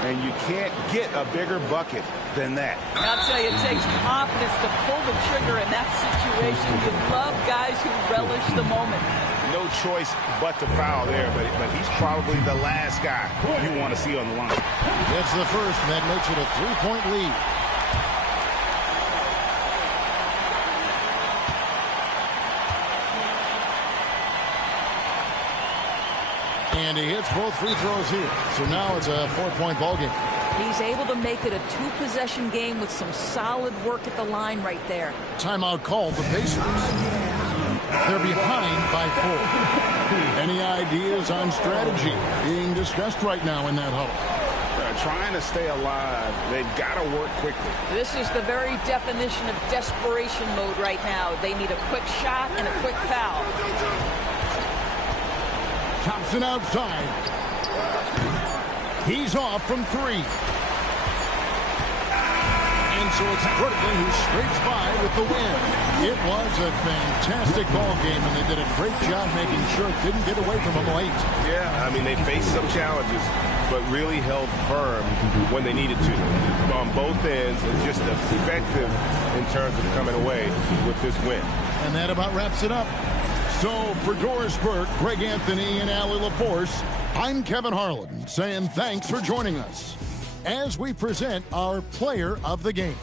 And you can't get a bigger bucket than that. I'll tell you, it takes confidence to pull the trigger in that situation. You love guys who relish the moment. No choice but to foul there, but he's probably the last guy you want to see on the line. It's the first, and that makes it a 3-point lead. And he hits both free throws here. So now it's a 4-point ball game. He's able to make it a 2-possession game with some solid work at the line right there. Timeout called the Pacers. They're behind by 4. Any ideas on strategy being discussed right now in that huddle? Trying to stay alive. They've got to work quickly. This is the very definition of desperation mode right now. They need a quick shot and a quick foul. Thompson outside. He's off from 3. And so it's Brooklyn who scrapes by with the win. It was a fantastic ball game, and they did a great job making sure it didn't get away from them late. Yeah, I mean, they faced some challenges, but really held firm when they needed to. On both ends, and just effective in terms of coming away with this win. And that about wraps it up. So for Doris Burke, Greg Anthony, and Allie LaForce, I'm Kevin Harlan saying thanks for joining us as we present our player of the game.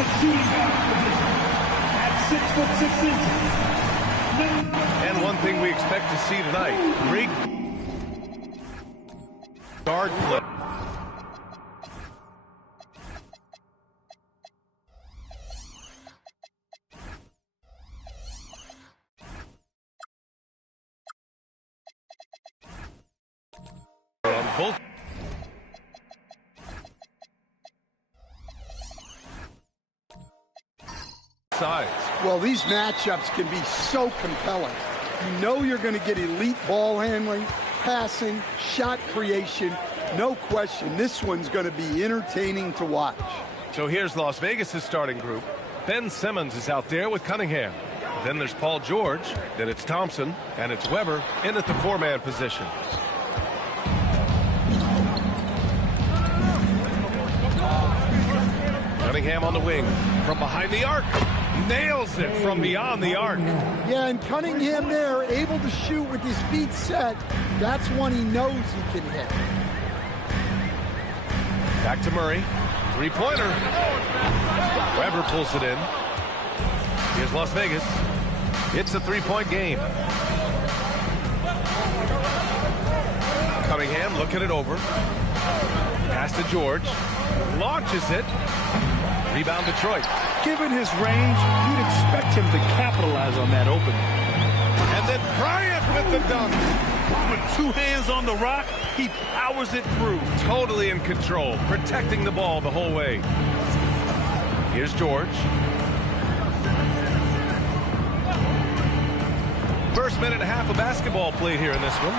the shooting guard position at 6'6". And one thing we expect to see tonight, great guard play. On both sides. Well, these matchups can be so compelling. You know you're going to get elite ball handling, passing, shot creation. No question, this one's going to be entertaining to watch. So here's Las Vegas' starting group. Ben Simmons is out there with Cunningham. Then there's Paul George. Then it's Thompson. And it's Weber in at the four-man position. Cunningham on the wing from behind the arc. Nails it from beyond the arc. Yeah, and Cunningham there, able to shoot with his feet set. That's one he knows he can hit. Back to Murray. Three-pointer. Weber pulls it in. Here's Las Vegas. It's a three-point game. Cunningham looking it over. Pass to George. Launches it. Rebound Detroit. Given his range, you'd expect him to capitalize on that opening. And then Bryant with the dunk. With two hands on the rock, he powers it through. Totally in control, protecting the ball the whole way. Here's George. First minute and a half of basketball played here in this one.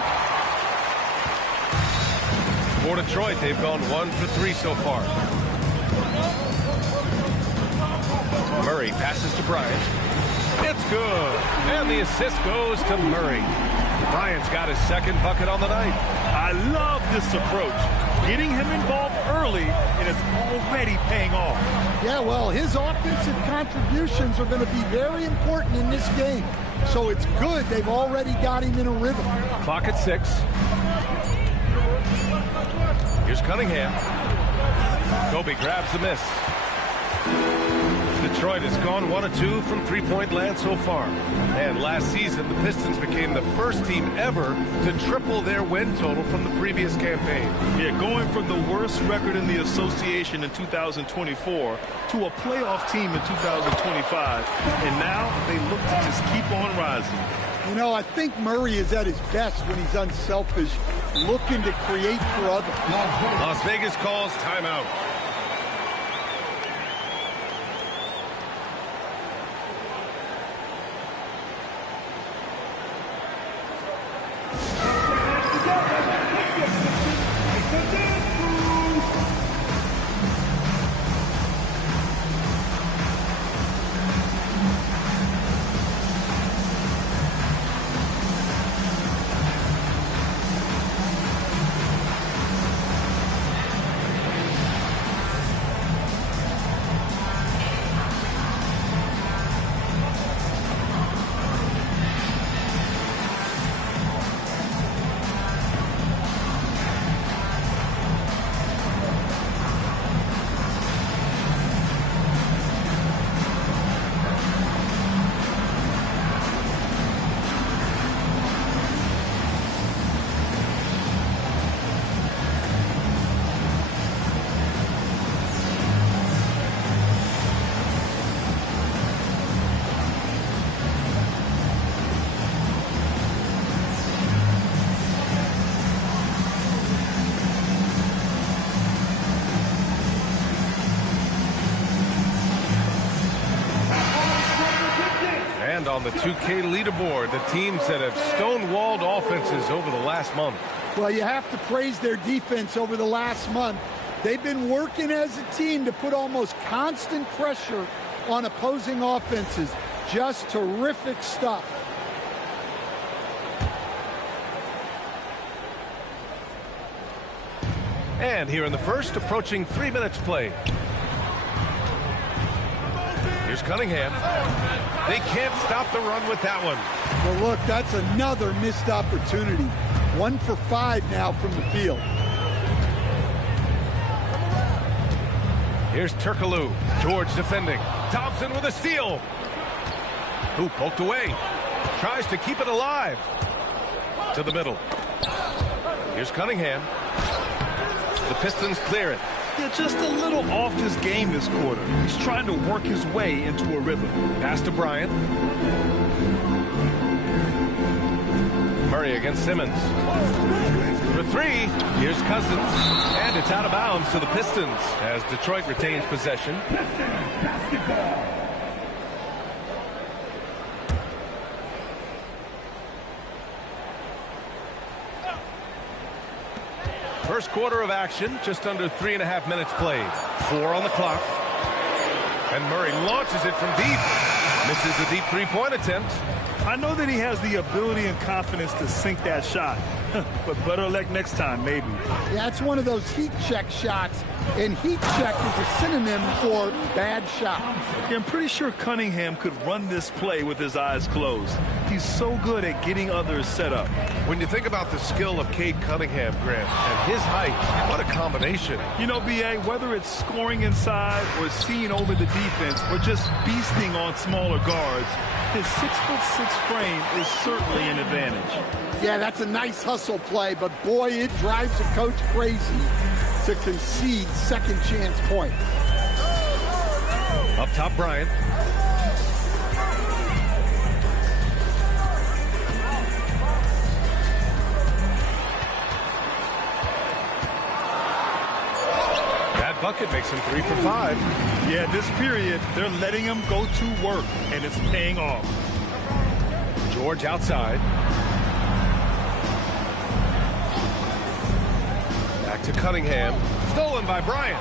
For Detroit, they've gone 1 for 3 so far. Murray passes to Bryant. It's good. And the assist goes to Murray. Bryant's got his second bucket on the night. I love this approach. Getting him involved early, and it's already paying off. Yeah, well, his offensive contributions are going to be very important in this game. So it's good they've already got him in a rhythm. Clock at 6. Here's Cunningham. Kobe grabs the miss. Detroit has gone 1 of 2 from three-point land so far. And last season, the Pistons became the first team ever to triple their win total from the previous campaign. Yeah, going from the worst record in the association in 2024 to a playoff team in 2025. And now they look to just keep on rising. You know, I think Murray is at his best when he's unselfish, looking to create for others. Las Vegas calls timeout. On the 2K leaderboard, the teams that have stonewalled offenses over the last month. Well, you have to praise their defense over the last month. They've been working as a team to put almost constant pressure on opposing offenses. Just terrific stuff. And here in the first, approaching 3 minutes play. Here's Cunningham. They can't stop the run with that one. Well, look, that's another missed opportunity. 1 for 5 now from the field. Here's Turkoglu. George defending. Thompson with a steal. Who poked away. Tries to keep it alive. To the middle. Here's Cunningham. The Pistons clear it. Yeah, just a little off his game this quarter. He's trying to work his way into a rhythm. Pass to Bryant. Murray against Simmons. For three, here's Cousins. And it's out of bounds to the Pistons as Detroit retains possession. First quarter of action, just under 3.5 minutes played. 4 on the clock. And Murray launches it from deep. Misses the deep three-point attempt. I know that he has the ability and confidence to sink that shot. But better luck next time, maybe. Yeah, it's one of those heat check shots. And heat check is a synonym for bad shot. Yeah, I'm pretty sure Cunningham could run this play with his eyes closed. He's so good at getting others set up. When you think about the skill of Cade Cunningham, Grant, and his height, what a combination. You know, B.A., whether it's scoring inside or seeing over the defense or just beasting on smaller guards, his 6'6" frame is certainly an advantage. Yeah, that's a nice hustle play, but boy, it drives a coach crazy to concede second chance point. Up top, Bryant. That bucket makes him 3 for 5. Yeah, this period, they're letting him go to work, and it's paying off. George outside. Back to Cunningham. Stolen by Bryant.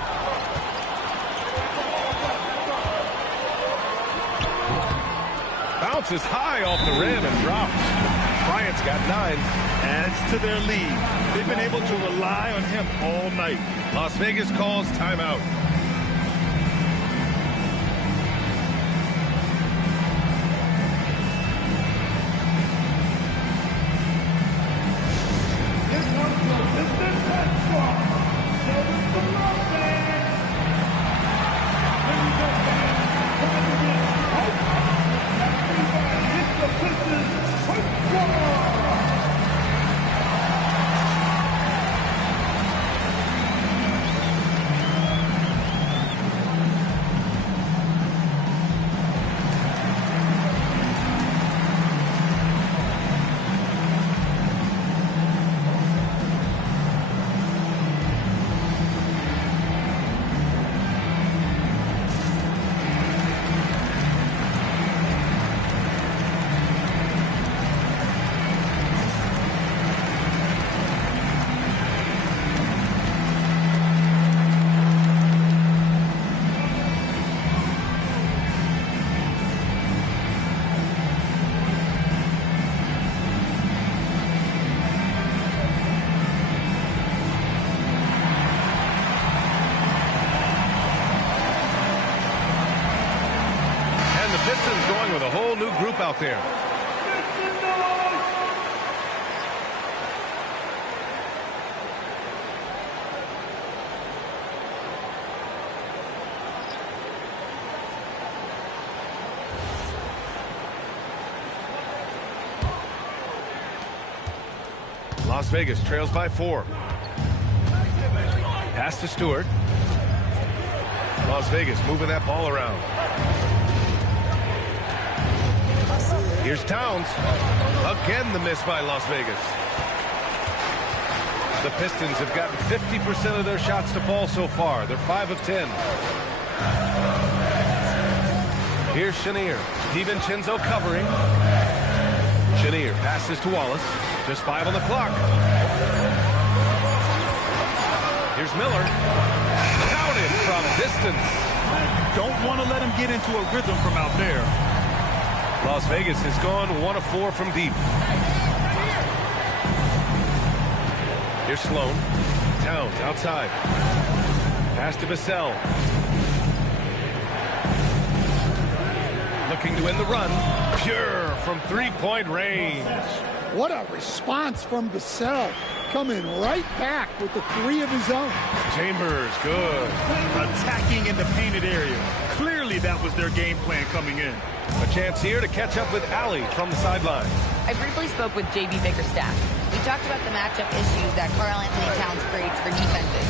Bounces high off the rim and drops. Bryant's got 9. Adds to their lead. They've been able to rely on him all night. Las Vegas calls timeout. Pistons going with a whole new group out there. Las Vegas trails by 4. Pass to Stewart. Las Vegas moving that ball around. Here's Towns. Again, the miss by Las Vegas. The Pistons have gotten 50% of their shots to fall so far. They're 5 of 10. Here's Chenier. DiVincenzo covering. Chenier passes to Wallace. Just 5 on the clock. Here's Miller. Counted from distance. Don't want to let him get into a rhythm from out there. Las Vegas has gone 1 of 4 from deep. Here's Sloan. Towns outside. Pass to Vassell. Looking to end the run. Pure from 3-point range. What a response from Vassell. coming right back with the 3 of his own. Chambers, good. Attacking in the painted area. Clearly that was their game plan coming in. A chance here to catch up with Allie from the sideline. I briefly spoke with J.B. Bickerstaff. We talked about the matchup issues that Karl Anthony Towns creates for defenses.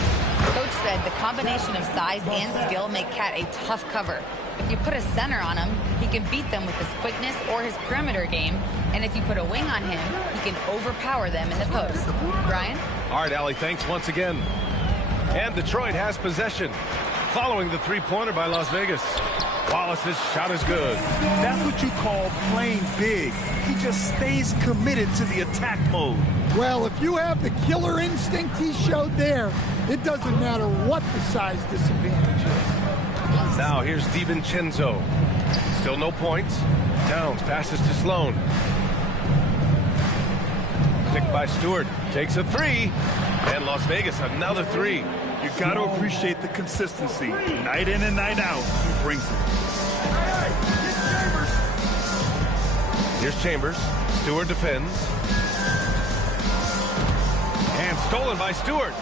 Coach said the combination of size and skill make Cat a tough cover. If you put a center on him, he can beat them with his quickness or his perimeter game. And if you put a wing on him, he can overpower them in the post. Brian? All right, Allie, thanks once again. And Detroit has possession, following the three-pointer by Las Vegas. Wallace's shot is good. That's what you call playing big. He just stays committed to the attack mode. Well, if you have the killer instinct he showed there, it doesn't matter what the size disadvantage is. Now here's DiVincenzo. Still no points. Towns passes to Sloan. Picked by Stewart. Takes a 3. And Las Vegas another 3. You got to appreciate the consistency. Night in and night out, he brings it. Here's Chambers. Stewart defends. And stolen by Stewart.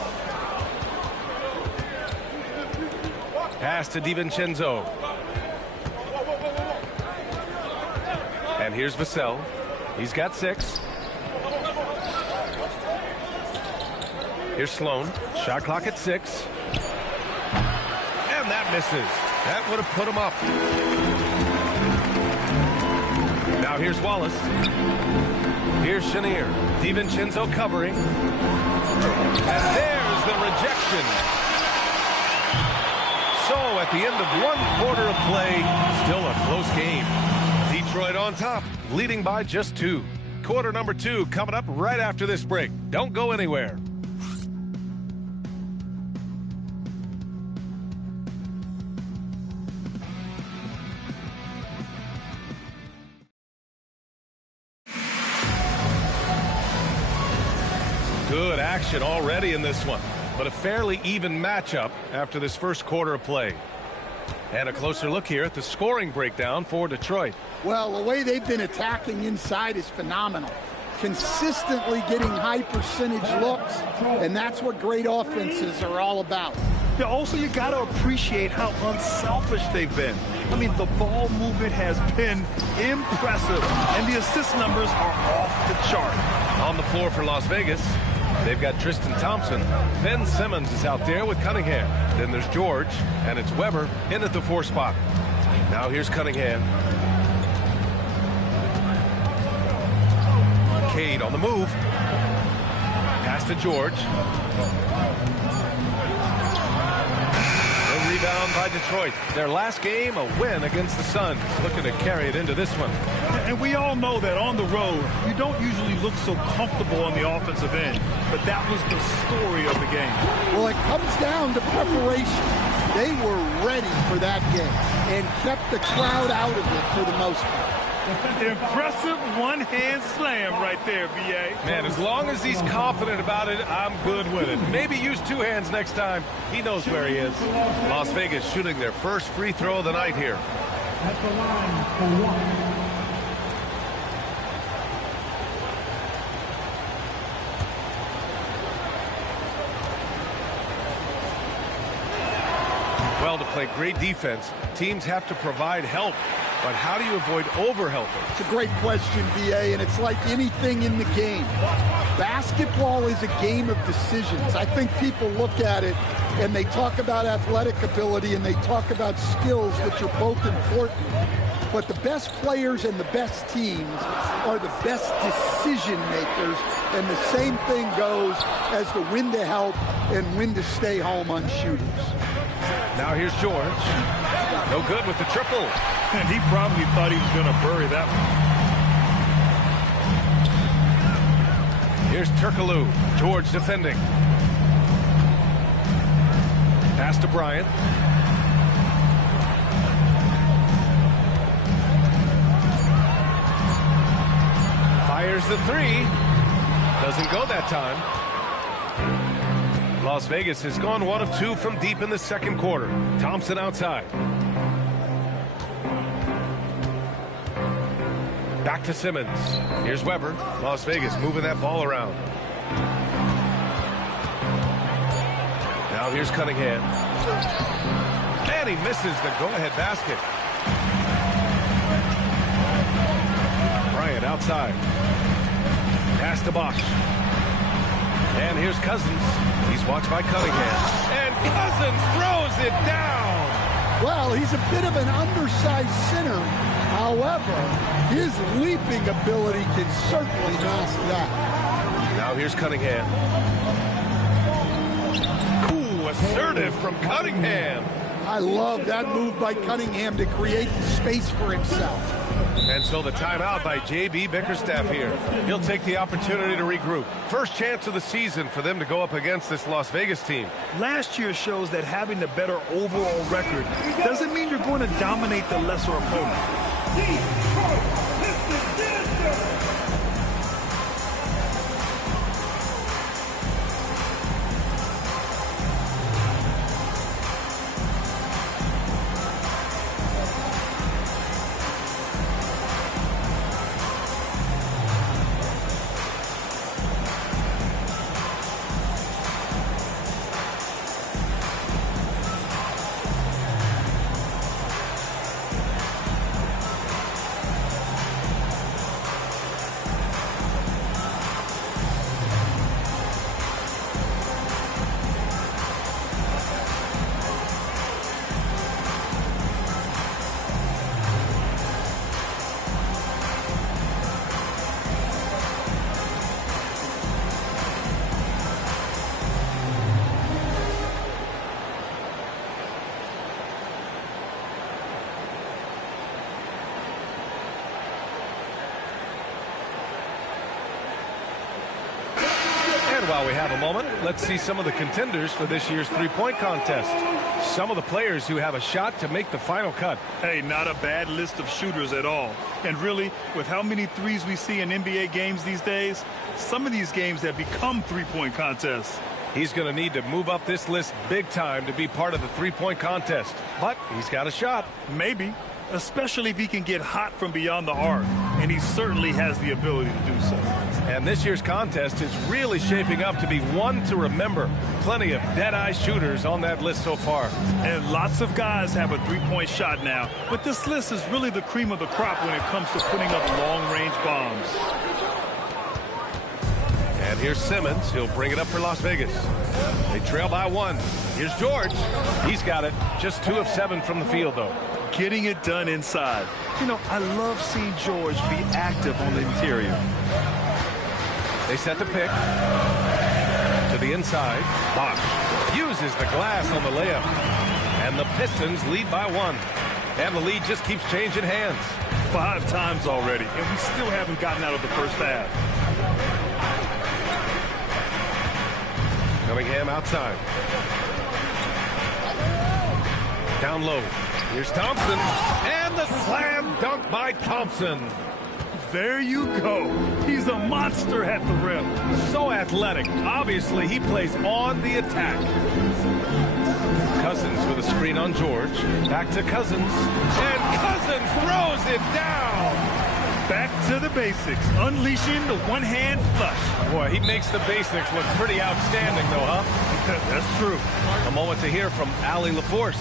Pass to DiVincenzo. And here's Vassell. He's got 6. Here's Sloan. Shot clock at 6. And that misses. That would have put him up. Now here's Wallace. Here's Chenier. DiVincenzo covering. And there's the rejection. So at the end of 1 quarter of play, still a close game. Detroit on top, leading by just 2. Quarter number 2 coming up right after this break. Don't go anywhere. Good action already in this one, but a fairly even matchup after this first quarter of play. And a closer look here at the scoring breakdown for Detroit. Well, the way they've been attacking inside is phenomenal. Consistently getting high percentage looks, and that's what great offenses are all about. Yeah, also, you got to appreciate how unselfish they've been. I mean, the ball movement has been impressive, and the assist numbers are off the chart. On the floor for Las Vegas, they've got Tristan Thompson. Ben Simmons is out there with Cunningham. Then there's George, and it's Weber in at the 4 spot. Now here's Cunningham. Cade on the move. Pass to George. The rebound by Detroit. Their last game, a win against the Suns. Looking to carry it into this one. And we all know that on the road, you don't usually look so comfortable on the offensive end. But that was the story of the game. Well, it comes down to preparation. They were ready for that game and kept the crowd out of it for the most part. Impressive one-hand slam right there, B.A. Man, as long as he's confident about it, I'm good with it. Maybe use 2 hands next time. He knows where he is. Las Vegas shooting their first free throw of the night here. At the line for 1. Well, to play great defense, teams have to provide help. But how do you avoid overhelping? It's a great question, B.A., and it's like anything in the game. Basketball is a game of decisions. I think people look at it and they talk about athletic ability and they talk about skills, which are both important. But the best players and the best teams are the best decision makers, and the same thing goes as to when to help and when to stay home on shooters. Now here's George. No good with the triple. And he probably thought he was going to bury that one. Here's Turkoglu. George defending. Pass to Bryant. Fires the 3. Doesn't go that time. Las Vegas has gone 1 of 2 from deep in the second quarter. Thompson outside. Back to Simmons. Here's Weber. Las Vegas moving that ball around. Now here's Cunningham. And he misses the go-ahead basket. Bryant outside. Pass to Bosch. And here's Cousins. He's watched by Cunningham. And Cousins throws it down. Well, he's a bit of an undersized center. However, his leaping ability can certainly mask that. Now here's Cunningham. Cool, assertive from Cunningham. I love that move by Cunningham to create space for himself. And so the timeout by J.B. Bickerstaff here. He'll take the opportunity to regroup. First chance of the season for them to go up against this Las Vegas team. Last year shows that having the better overall record doesn't mean you're going to dominate the lesser opponent. While we have a moment, let's see some of the contenders for this year's three-point contest. Some of the players who have a shot to make the final cut. Hey, not a bad list of shooters at all. And really, with how many threes we see in NBA games these days, some of these games have become three-point contests. He's going to need to move up this list big time to be part of the three-point contest. But he's got a shot. Maybe, especially if he can get hot from beyond the arc. And he certainly has the ability to do so. And this year's contest is really shaping up to be one to remember. Plenty of dead-eye shooters on that list so far. And lots of guys have a three-point shot now. But this list is really the cream of the crop when it comes to putting up long-range bombs. And here's Simmons. He'll bring it up for Las Vegas. They trail by one. Here's George. He's got it. Just 2 of 7 from the field, though. Getting it done inside. You know, I love seeing George be active on the interior. They set the pick to the inside. Bosch uses the glass on the layup. And the Pistons lead by 1. And the lead just keeps changing hands. 5 times already, and we still haven't gotten out of the first half. Cunningham outside. Down low. Here's Thompson. And the slam dunk by Thompson. There you go. He's a monster at the rim. So athletic. Obviously, he plays on the attack. Cousins with a screen on George. Back to Cousins. And Cousins throws it down. Back to the basics. Unleashing the one-hand flush. Boy, he makes the basics look pretty outstanding, though, huh? That's true. A moment to hear from Allie LaForce.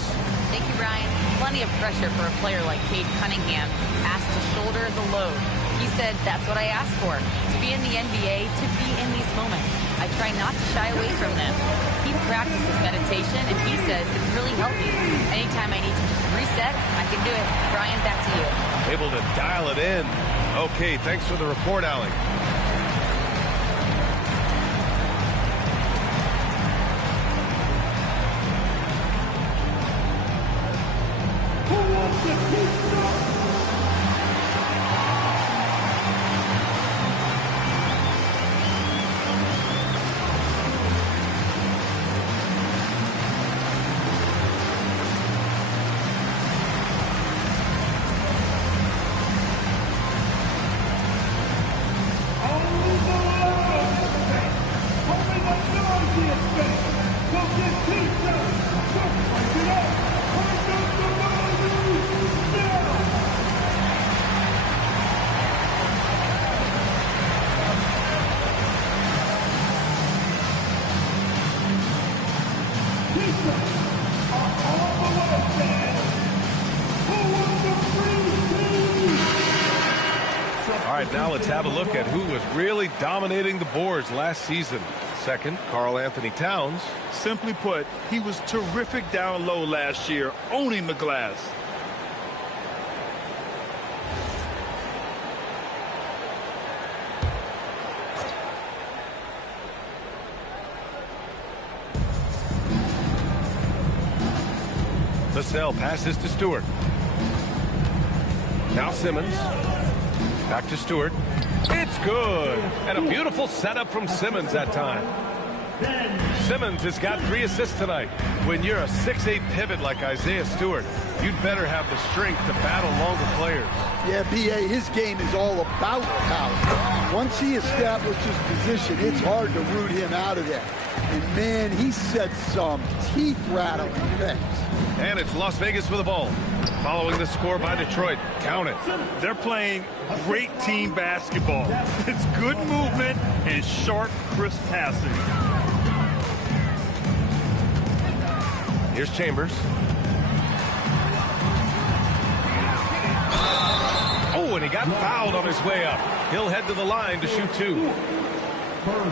Thank you, Brian. Plenty of pressure for a player like Cade Cunningham, asked to shoulder the load. He said, that's what I asked for, to be in the NBA, to be in these moments. I try not to shy away from them. He practices meditation, and he says it's really helping. Anytime I need to just reset, I can do it. Brian, back to you. Able to dial it in. Okay, thanks for the report, Allie. right, now let's have a look at who was really dominating the boards last season. Second, Karl Anthony Towns. Simply put, he was terrific down low last year, owning the glass. Vassell passes to Stewart. Now Simmons. Back to Stewart. It's good. And a beautiful setup from Simmons that time. Simmons has got 3 assists tonight. When you're a 6'8 pivot like Isaiah Stewart, you'd better have the strength to battle longer players. Yeah, B.A., his game is all about power. Once he establishes position, it's hard to root him out of there. And, man, he sets some teeth-rattling things. And it's Las Vegas with the ball. Following the score by Detroit. Count it. They're playing great team basketball. It's good movement and sharp, crisp passing. Here's Chambers. Oh, and he got fouled on his way up. He'll head to the line to shoot 2.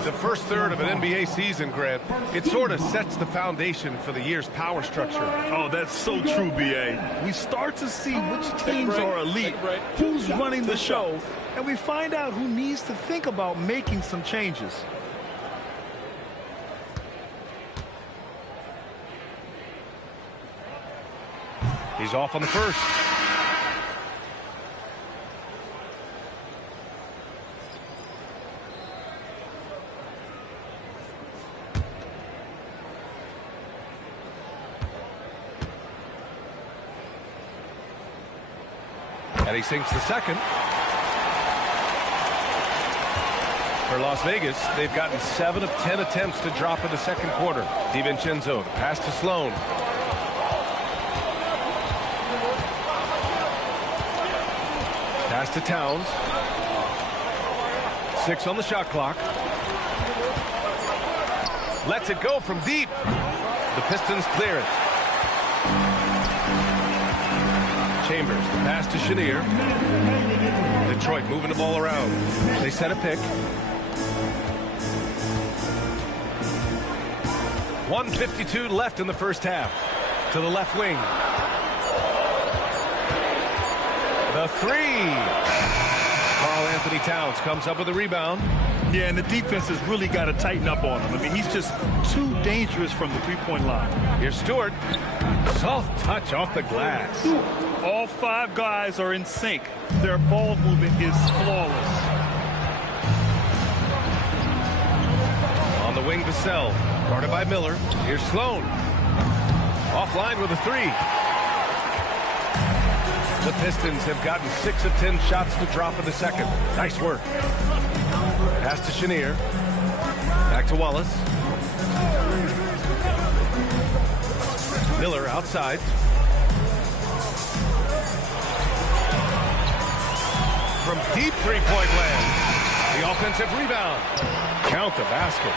The first third of an NBA season, Grant, it sort of sets the foundation for the year's power structure. Oh, that's so true, B.A. We start to see which teams are elite, who's running the show, and we find out who needs to think about making some changes. He's off on the first. And he sinks the second. For Las Vegas, they've gotten 7 of 10 attempts to drop in the second quarter. DiVincenzo, the pass to Sloan. Pass to Towns. 6 on the shot clock. Lets it go from deep. The Pistons clear it. Chambers, the pass to Chenier. Detroit moving the ball around. They set a pick. 1:52 left in the first half. To the left wing. The 3. Karl Anthony Towns comes up with a rebound. Yeah, and the defense has really got to tighten up on him. I mean, he's just too dangerous from the three-point line. Here's Stewart. Soft touch off the glass. All 5 guys are in sync. Their ball movement is flawless. On the wing, Vassell. Guarded by Miller. Here's Sloan. Offline with a 3. The Pistons have gotten 6 of 10 shots to drop in the second. Nice work. Pass to Chenier. Back to Wallace. Miller outside. From deep three-point land. The offensive rebound. Count the basket.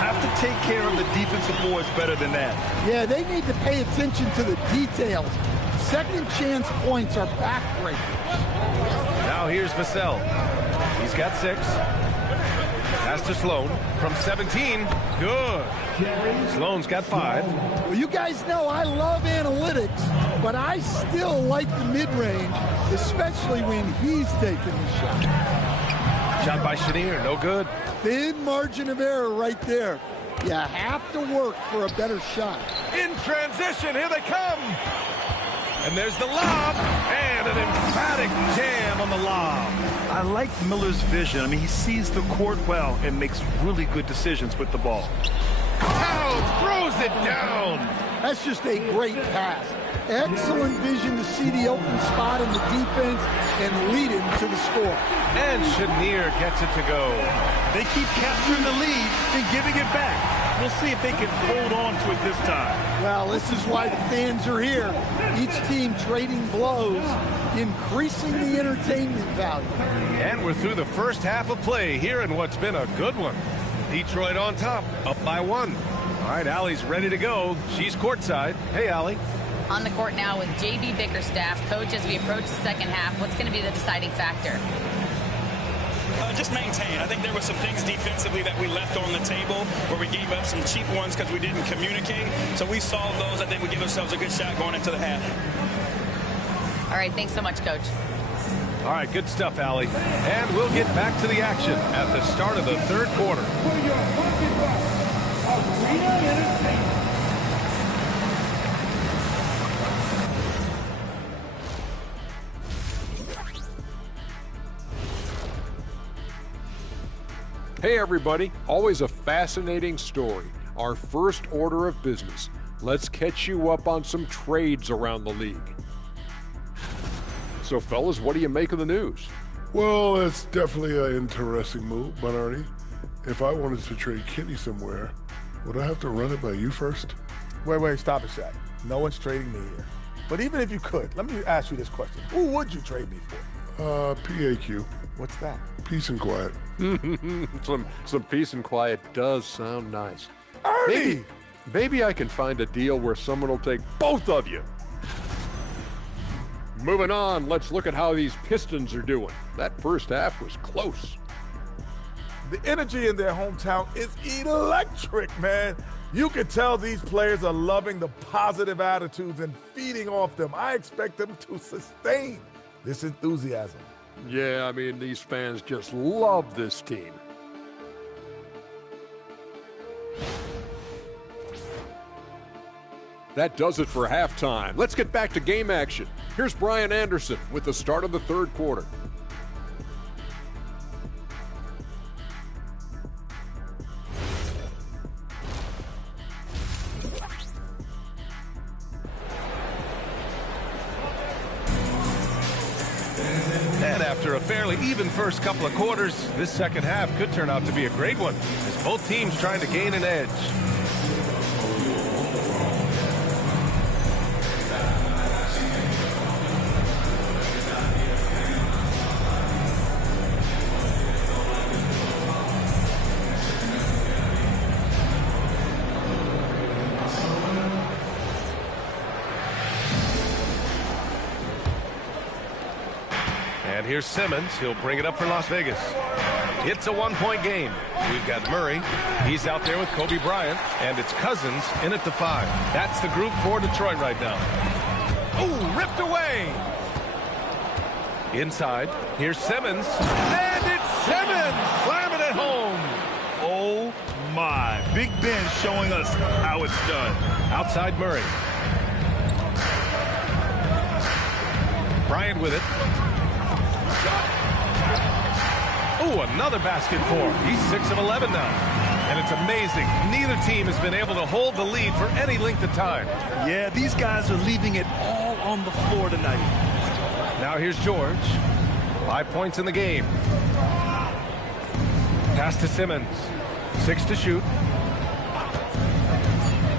Have to take care of the defensive boards better than that. Yeah, they need to pay attention to the details. Second chance points are backbreakers. Now here's Vassell. He's got 6. Pass to Sloan from 17. Good. Sloan's got 5. Well, you guys know I love analytics, but I still like the mid-range, especially when he's taking the shot. Shot by Chenier, no good. Thin margin of error right there. You have to work for a better shot. In transition, here they come. And there's the lob, and an emphatic jam on the lob. I like Miller's vision. I mean, he sees the court well and makes really good decisions with the ball. Towns throws it down. That's just a great pass. Excellent vision to see the open spot in the defense and lead him to the score. And Chenier gets it to go. They keep capturing the lead and giving it back. We'll see if they can hold on to it this time. Well, this is why the fans are here. Each team trading blows, increasing the entertainment value. And we're through the first half of play here in what's been a good one. Detroit on top, up by 1. All right, Allie's ready to go. She's courtside. Hey, Allie. On the court now with J.B. Bickerstaff. Coach, as we approach the second half, what's going to be the deciding factor? Just maintain. I think there were some things defensively that we left on the table where we gave up some cheap ones because we didn't communicate. So we solved those. I think we give ourselves a good shot going into the half. All right, thanks so much, Coach. All right, good stuff, Allie. And we'll get back to the action at the start of the third quarter. Hey everybody, always a fascinating story. Our first order of business. Let's catch you up on some trades around the league. So fellas, what do you make of the news? Well, it's definitely an interesting move, but Arnie, if I wanted to trade Kenny somewhere, would I have to run it by you first? Wait, stop it, Shaq. No one's trading me here. But even if you could, let me ask you this question. Who would you trade me for? PAQ. What's that? Peace and quiet. some peace and quiet does sound nice. Arnie! Maybe I can find a deal where someone will take both of you. Moving on, let's look at how these Pistons are doing. That first half was close. The energy in their hometown is electric, man. You can tell these players are loving the positive attitudes and feeding off them. I expect them to sustain this enthusiasm. Yeah, I mean, these fans just love this team. That does it for halftime. Let's get back to game action. Here's Brian Anderson with the start of the third quarter. And after a fairly even first couple of quarters, this second half could turn out to be a great one, as both teams trying to gain an edge. And here's Simmons. He'll bring it up for Las Vegas. It's a one-point game. We've got Murray. He's out there with Kobe Bryant. And it's Cousins in at the 5. That's the group for Detroit right now. Ooh, ripped away. Inside. Here's Simmons. And it's Simmons. Slamming it home. Oh, my. Big Ben showing us how it's done. Outside Murray. Bryant with it. Ooh, another basket for him. He's 6 of 11 now. And it's amazing. Neither team has been able to hold the lead for any length of time. Yeah, these guys are leaving it all on the floor tonight. Now here's George. 5 points in the game. Pass to Simmons. 6 to shoot.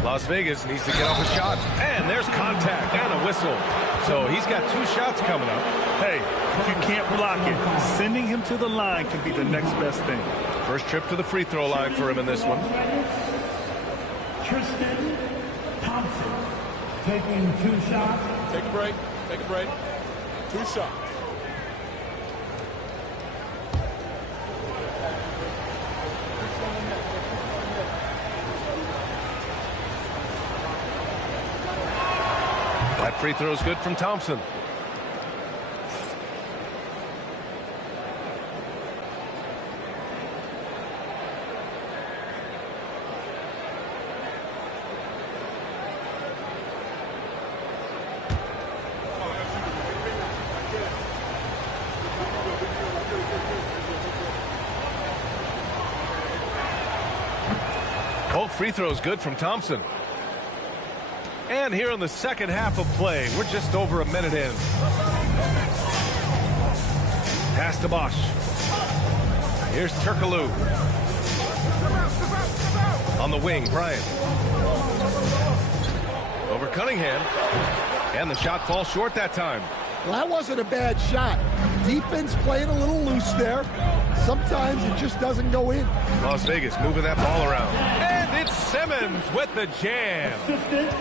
Las Vegas needs to get off a shot. And there's contact and a whistle. So he's got 2 shots coming up. Hey, you can't block it. Sending him to the line can be the next best thing. First trip to the free throw line for him in this one. Tristan Thompson taking 2 shots. Take a break. Take a break. 2 shots. That free throw is good from Thompson. Both free throws good from Thompson. And here in the second half of play, we're just over a minute in. Pass to Bosch. Here's Turkoglu. On the wing, Bryant. Over Cunningham. And the shot falls short that time. Well, that wasn't a bad shot. Defense playing a little loose there. Sometimes it just doesn't go in. Las Vegas moving that ball around. And it's Simmons with the jam.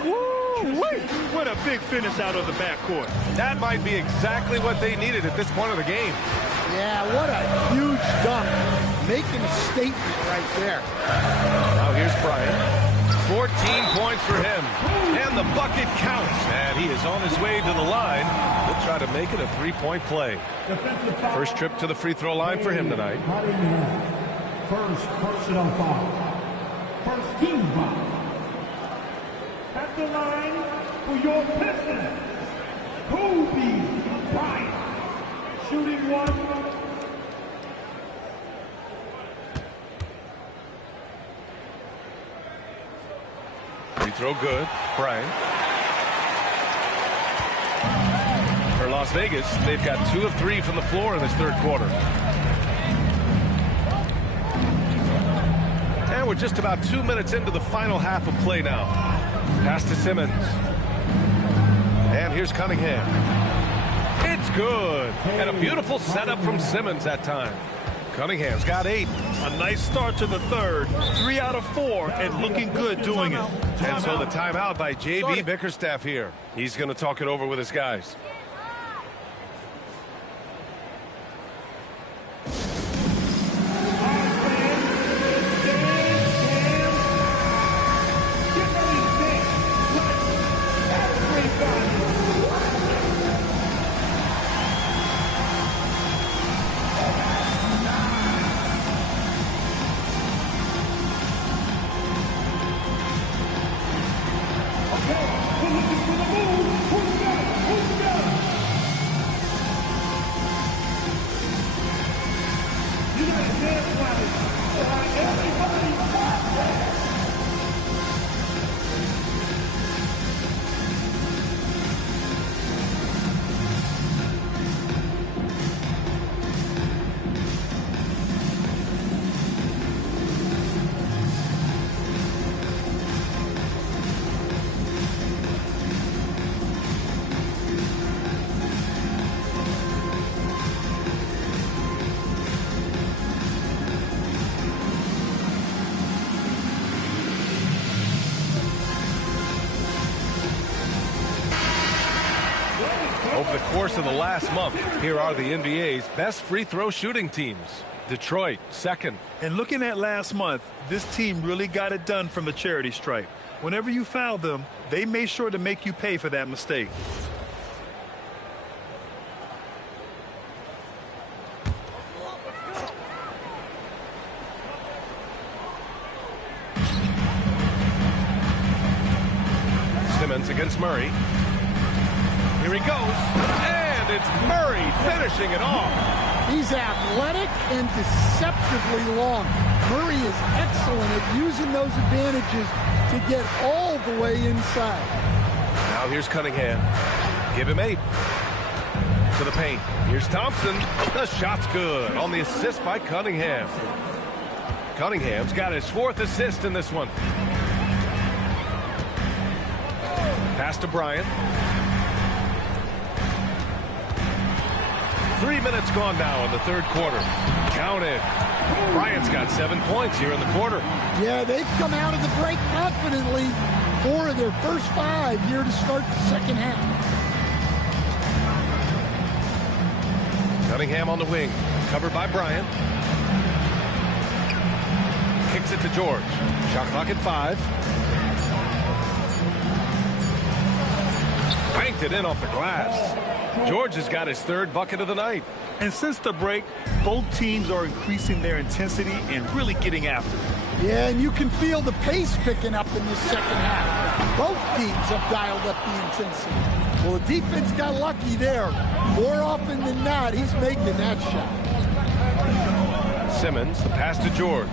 Woo! What a big finish out of the backcourt. That might be exactly what they needed at this point of the game. Yeah, what a huge dunk. Making a statement right there. Now here's Bryant. 14 points for him. And the bucket counts. And he is on his way to the line. He'll try to make it a three-point play. First trip to the free throw line for him tonight. First personal foul. First team foul. At the line for your Pistons, Kobe Bryant. Shooting one. Free throw good. Bryant. For Las Vegas, they've got 2 of 3 from the floor in this third quarter. And we're just about 2 minutes into the final half of play now. Pass to Simmons. And here's Cunningham. It's good. And a beautiful setup from Simmons that time. Cunningham's got 8. A nice start to the third. 3 out of 4 and looking good doing it. And so the timeout by J.B. Bickerstaff here. He's going to talk it over with his guys. Over the course of the last month, here are the NBA's best free throw shooting teams. Detroit, second. And looking at last month, this team really got it done from the charity stripe. Whenever you foul them, they made sure to make you pay for that mistake. Simmons against Murray. Here he goes, and it's Murray finishing it off. He's athletic and deceptively long. Murray is excellent at using those advantages to get all the way inside. Now here's Cunningham. Give him 8. To the paint. Here's Thompson. The shot's good on the assist by Cunningham. Cunningham's got his 4th assist in this one. Pass to Bryant. 3 minutes gone now in the third quarter. Counted. Bryant's got 7 points here in the quarter. Yeah, they've come out of the break confidently. 4 of their first 5 here to start the second half. Cunningham on the wing. Covered by Bryant. Kicks it to George. Shot clock at 5. Banked it in off the glass. George has got his 3rd bucket of the night. And since the break, both teams are increasing their intensity and really getting after it. Yeah, and you can feel the pace picking up in this second half. Both teams have dialed up the intensity. Well, the defense got lucky there. More often than not, he's making that shot. Simmons, the pass to George.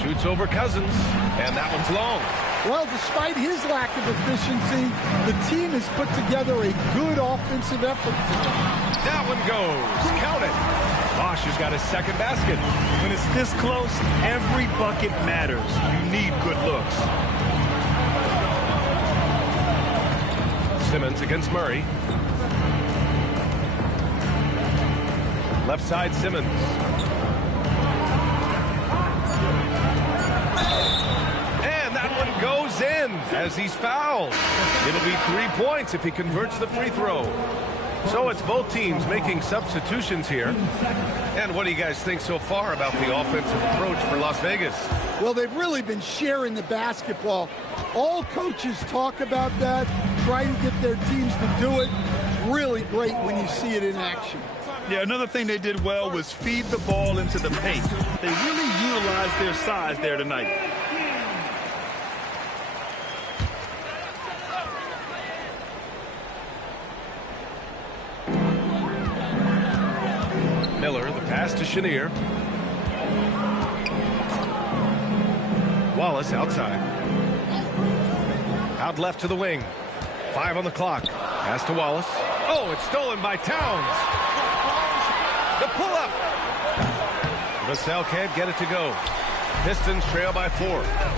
Shoots over Cousins, and that one's long. Well, despite his lack of efficiency, the team has put together a good offensive effort tonight. That one goes. Count it. Bosch has got his 2nd basket. When it's this close, every bucket matters. You need good looks. Simmons against Murray. Left side, Simmons. in as he's fouled. It'll be 3 points if he converts the free throw. So it's both teams making substitutions here. And what do you guys think so far about the offensive approach for Las Vegas? Well, they've really been sharing the basketball. All coaches talk about that, try to get their teams to do it. Really great when you see it in action. Yeah, another thing they did well was feed the ball into the paint. They really utilized their size there tonight. Miller, the pass to Chenier. Wallace outside. Out left to the wing. 5 on the clock. Pass to Wallace. Oh, it's stolen by Towns. The pull-up. Vassell can't get it to go. Pistons trail by 4.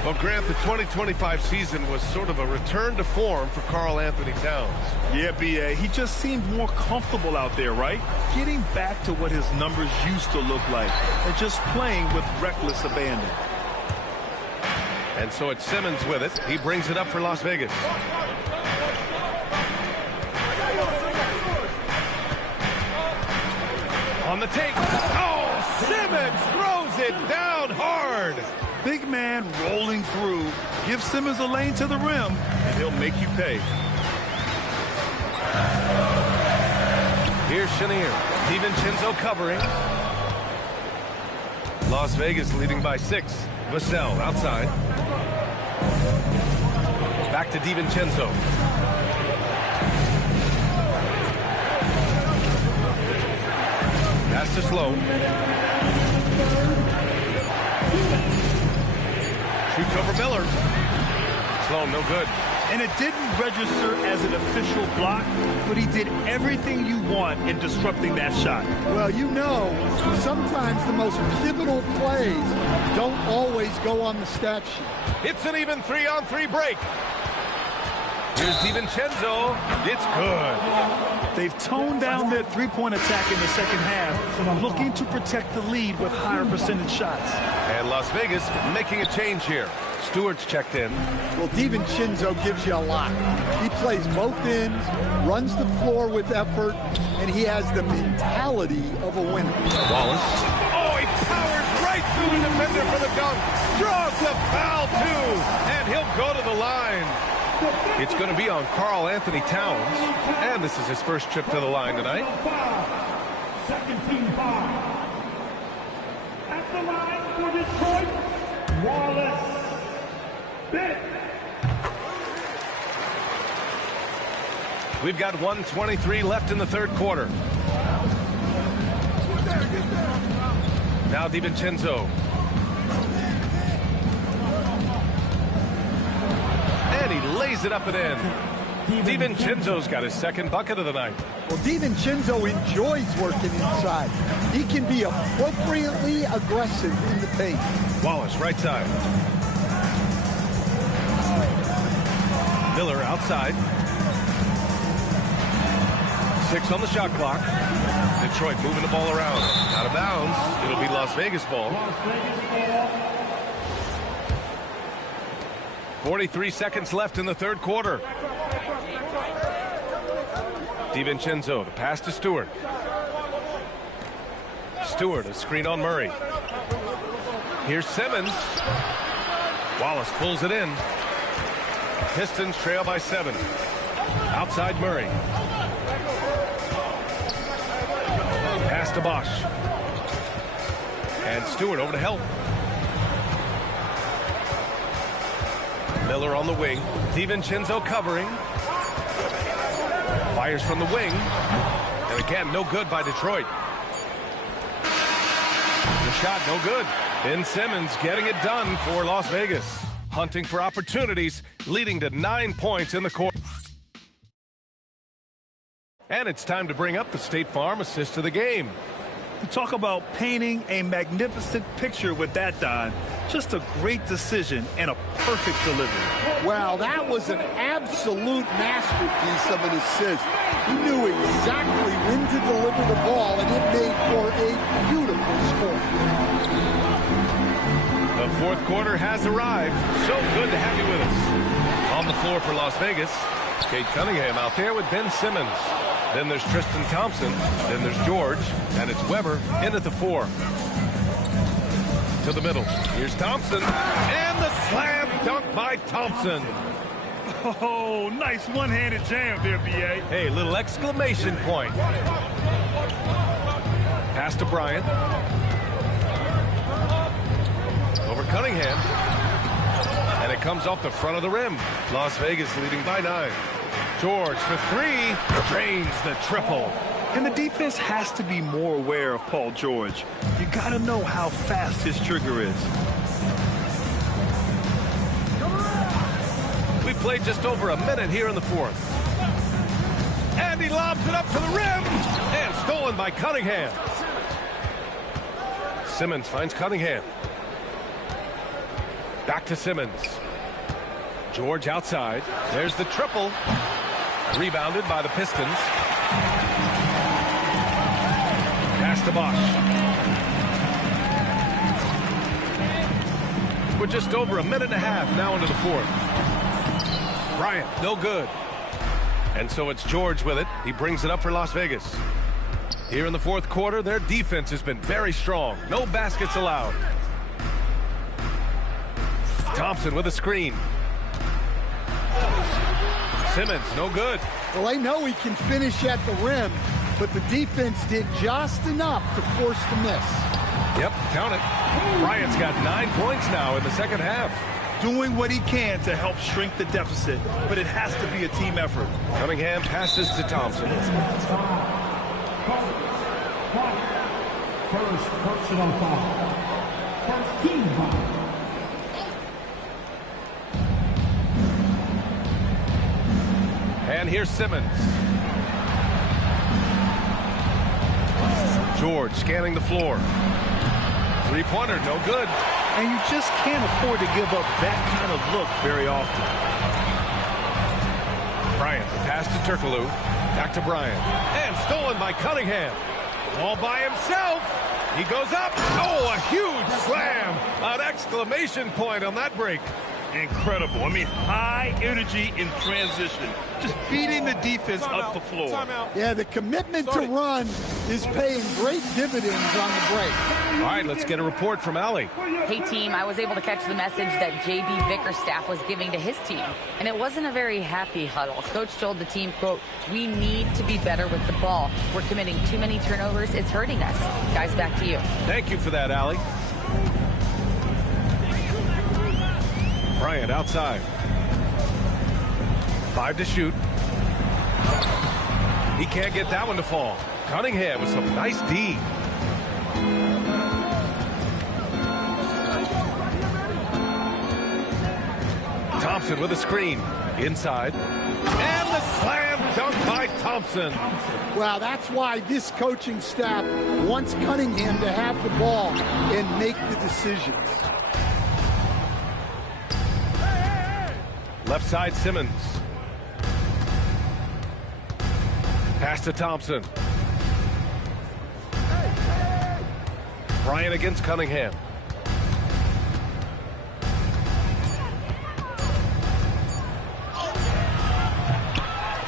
Well, Grant, the 2025 season was sort of a return to form for Karl Anthony Towns. Yeah, B.A., he just seemed more comfortable out there, right? Getting back to what his numbers used to look like and just playing with reckless abandon. And so it's Simmons with it. He brings it up for Las Vegas. On the take. Oh, Simmons throws it down hard. Big man rolling through. Give Simmons a lane to the rim, and he'll make you pay. Here's Chenier. DiVincenzo covering. Las Vegas leading by 6. Vassell outside. Back to DiVincenzo. Pass to Sloan. Shoots over Miller. Sloan, no good. And it didn't register as an official block, but he did everything you want in disrupting that shot. Well, you know, sometimes the most pivotal plays don't always go on the stat sheet. It's an even 3-on-3 break. Here's DiVincenzo. It's good. They've toned down their three-point attack in the second half, looking to protect the lead with higher percentage shots. And Las Vegas making a change here. Stewart's checked in. Well, DiVincenzo gives you a lot. He plays both ends, runs the floor with effort, and he has the mentality of a winner. Wallace. Oh, he powers right through the defender for the dunk. Draws the foul, too. And he'll go to the line. It's going to be on Karl Anthony Towns. And this is his first trip to the line tonight. Second team foul. At the line for Detroit, Wallace. We've got 1:23 left in the third quarter. Now DiVincenzo. And he lays it up and in. DiVincenzo's got his second bucket of the night. Well, DiVincenzo enjoys working inside. He can be appropriately aggressive in the paint. Wallace, right side. Miller outside. 6 on the shot clock. Detroit moving the ball around. Out of bounds. It'll be Las Vegas ball. 43 seconds left in the third quarter. DiVincenzo, the pass to Stewart. Stewart, a screen on Murray. Here's Simmons. Wallace pulls it in. Pistons trail by 7. Outside Murray. Pass to Bosch. And Stewart over to help. Miller on the wing. DiVincenzo covering. Fires from the wing. And again, no good by Detroit. The shot, no good. Ben Simmons getting it done for Las Vegas. Hunting for opportunities, leading to 9 points in the court. And it's time to bring up the State Farm assist of the game. You talk about painting a magnificent picture with that, Don. Just a great decision and a perfect delivery. Wow, that was an absolute masterpiece of an assist. He knew exactly when to deliver the ball, and it made for a beautiful score. The fourth quarter has arrived. So good to have you with us. On the floor for Las Vegas, Cade Cunningham out there with Ben Simmons. Then there's Tristan Thompson. Then there's George. And it's Weber in at the 4. To the middle. Here's Thompson. And the slam dunk by Thompson. Oh, nice one-handed jam there, B.A. Hey, little exclamation point. Pass to Bryant. Over Cunningham. And it comes off the front of the rim. Las Vegas leading by 9. George for 3. Drains the triple. And the defense has to be more aware of Paul George. You got to know how fast his trigger is. We played just over a minute here in the fourth. And he lobs it up to the rim. And stolen by Cunningham. Simmons finds Cunningham. Back to Simmons. George outside. There's the triple. Rebounded by the Pistons. Pass to Bosch. We're just over a minute and a half now into the fourth. Bryant, no good. And so it's George with it. He brings it up for Las Vegas. Here in the fourth quarter, their defense has been very strong. No baskets allowed. Thompson with a screen. Simmons, no good. Well, I know he can finish at the rim, but the defense did just enough to force the miss. Yep, count it. Bryant's got 9 points now in the second half. Doing what he can to help shrink the deficit, but it has to be a team effort. Cunningham passes to Thompson. First personal foul. First team foul. And here's Simmons. George scanning the floor. Three-pointer, no good. And you just can't afford to give up that kind of look very often. Bryant, the pass to Turkoglu. Back to Bryant. And stolen by Cunningham. All by himself. He goes up. Oh, a huge slam. An exclamation point on that break. Incredible. I mean, high energy in transition. Just beating the defense up the floor. Yeah, the commitment to run is paying great dividends on the break. All right, let's get a report from Allie. Hey, team, I was able to catch the message that J.B. Bickerstaff was giving to his team, and it wasn't a very happy huddle. Coach told the team, quote, "We need to be better with the ball. We're committing too many turnovers. It's hurting us." Guys, back to you. Thank you for that, Allie. Bryant outside. 5 to shoot. He can't get that one to fall. Cunningham with some nice D. Thompson with a screen. Inside. And the slam dunk by Thompson. Wow, that's why this coaching staff wants Cunningham to have the ball and make the decisions. Left side, Simmons. Pass to Thompson. Bryant against Cunningham.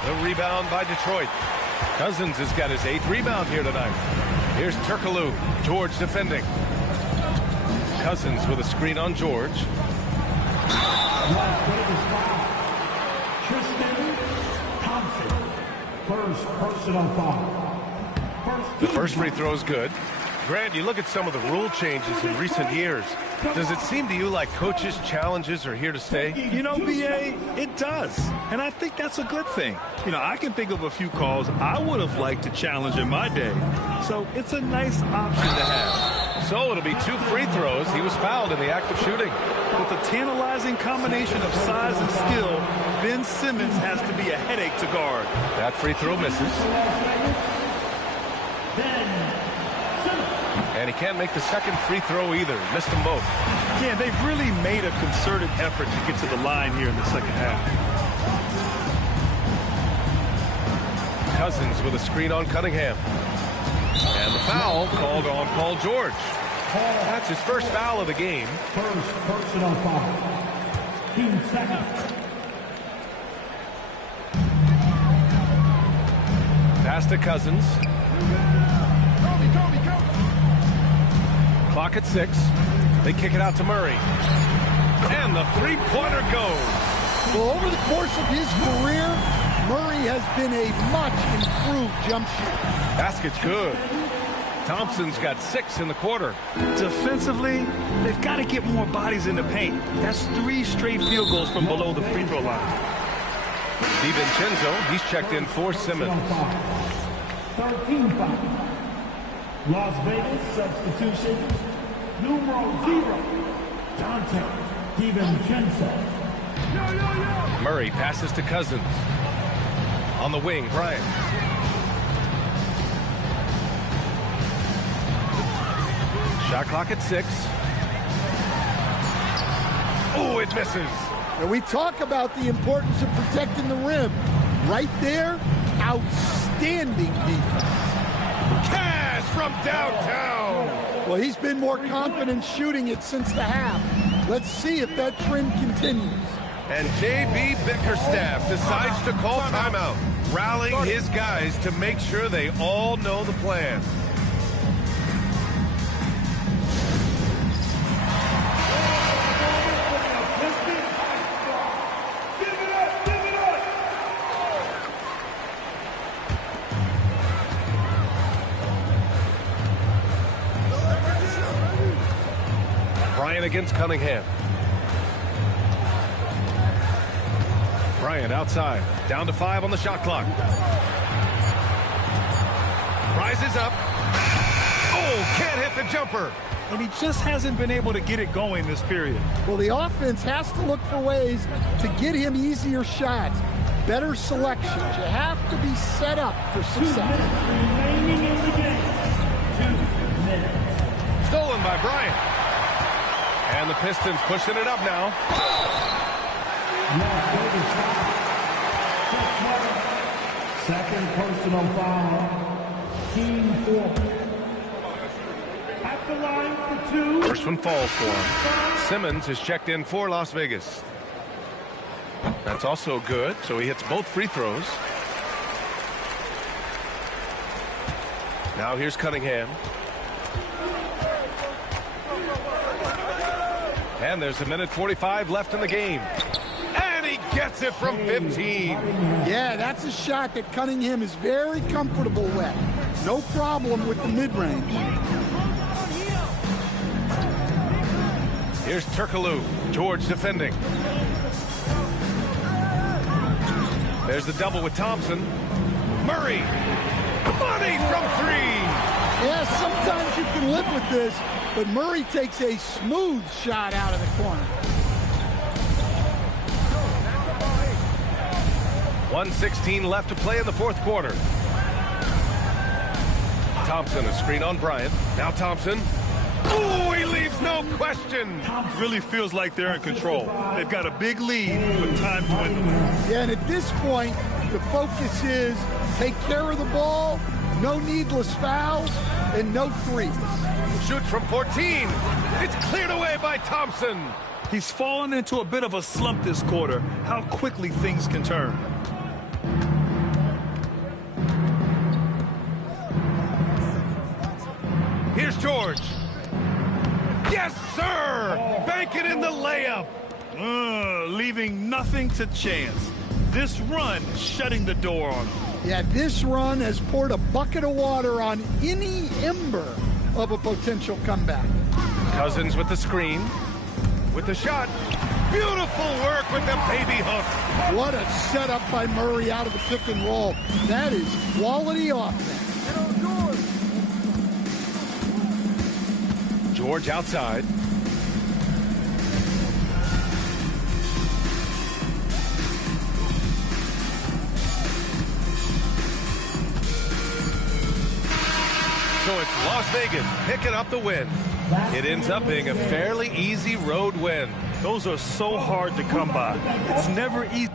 The rebound by Detroit. Cousins has got his 8th rebound here tonight. Here's Turkoglu. George defending. Cousins with a screen on George. Las Vegas foul. Tristan Thompson. First personal foul. The first free throw is good. Grant, you look at some of the rule changes in recent years. Does it seem to you like coaches' challenges are here to stay? You know, B.A., it does. And I think that's a good thing. You know, I can think of a few calls I would have liked to challenge in my day. So it's a nice option to have. So it'll be 2 free throws. He was fouled in the act of shooting. With a tantalizing combination of size and skill, Ben Simmons has to be a headache to guard. That free throw misses. And he can't make the second free throw either. Missed them both. Yeah, they've really made a concerted effort to get to the line here in the second half. Cousins with a screen on Cunningham. And the foul called on Paul George. That's his first foul of the game. First personal foul. Team second. Pass to Cousins. Clock at 6. They kick it out to Murray. And the three-pointer goes. Well, over the course of his career, Murray has been a much improved jump shooter. Basket's good. Thompson's got 6 in the quarter. Defensively, they've got to get more bodies in the paint. That's 3 straight field goals from below the free throw line. DiVincenzo, he's checked in for Simmons. 13 foul. Las Vegas substitution. Numero 0. Dante DiVincenzo. Murray passes to Cousins. On the wing, Bryant. Shot clock at 6. Oh, it misses. And we talk about the importance of protecting the rim. Right there, outstanding defense. Cash from downtown. Well, he's been more confident shooting it since the half. Let's see if that trend continues. And J.B. Bickerstaff decides to call timeout, rallying his guys to make sure they all know the plan. Bryant against Cunningham. Bryant outside, down to 5 on the shot clock. Rises up. Oh, can't hit the jumper. And he just hasn't been able to get it going this period. Well, the offense has to look for ways to get him easier shots, better selections. You have to be set up for success. Remaining in the game. 2 minutes. Stolen by Bryant. And the Pistons pushing it up now. Las Vegas foul. Second personal foul. Team 4. At the line for 2. First one falls for him. Simmons is checked in for Las Vegas. That's also good, so he hits both free throws. Now here's Cunningham. And there's 1:45 left in the game. And he gets it from 15. Yeah, that's a shot that Cunningham is very comfortable with. No problem with the mid-range. Here's Turkoglu. George defending. There's the double with Thompson. Murray. Money from 3. Yeah, sometimes you can live with this, but Murray takes a smooth shot out of the corner. 1:16 left to play in the fourth quarter. Thompson, a screen on Bryant. Now Thompson. Oh, he leaves no question. Really feels like they're in control. They've got a big lead with time to win. Yeah, and at this point, the focus is take care of the ball, no needless fouls, and no threes. Shoots from 14. It's cleared away by Thompson. He's fallen into a bit of a slump this quarter. How quickly things can turn. Here's George. Yes, sir! Bank it in the layup. Leaving nothing to chance. This run shutting the door on him. Yeah, this run has poured a bucket of water on any ember of a potential comeback. Cousins with the screen. With the shot. Beautiful work with the baby hook. What a setup by Murray out of the pick and roll. That is quality offense. George outside. So it's Las Vegas picking up the win. It ends up being a fairly easy road win. Those are so hard to come by. It's never easy.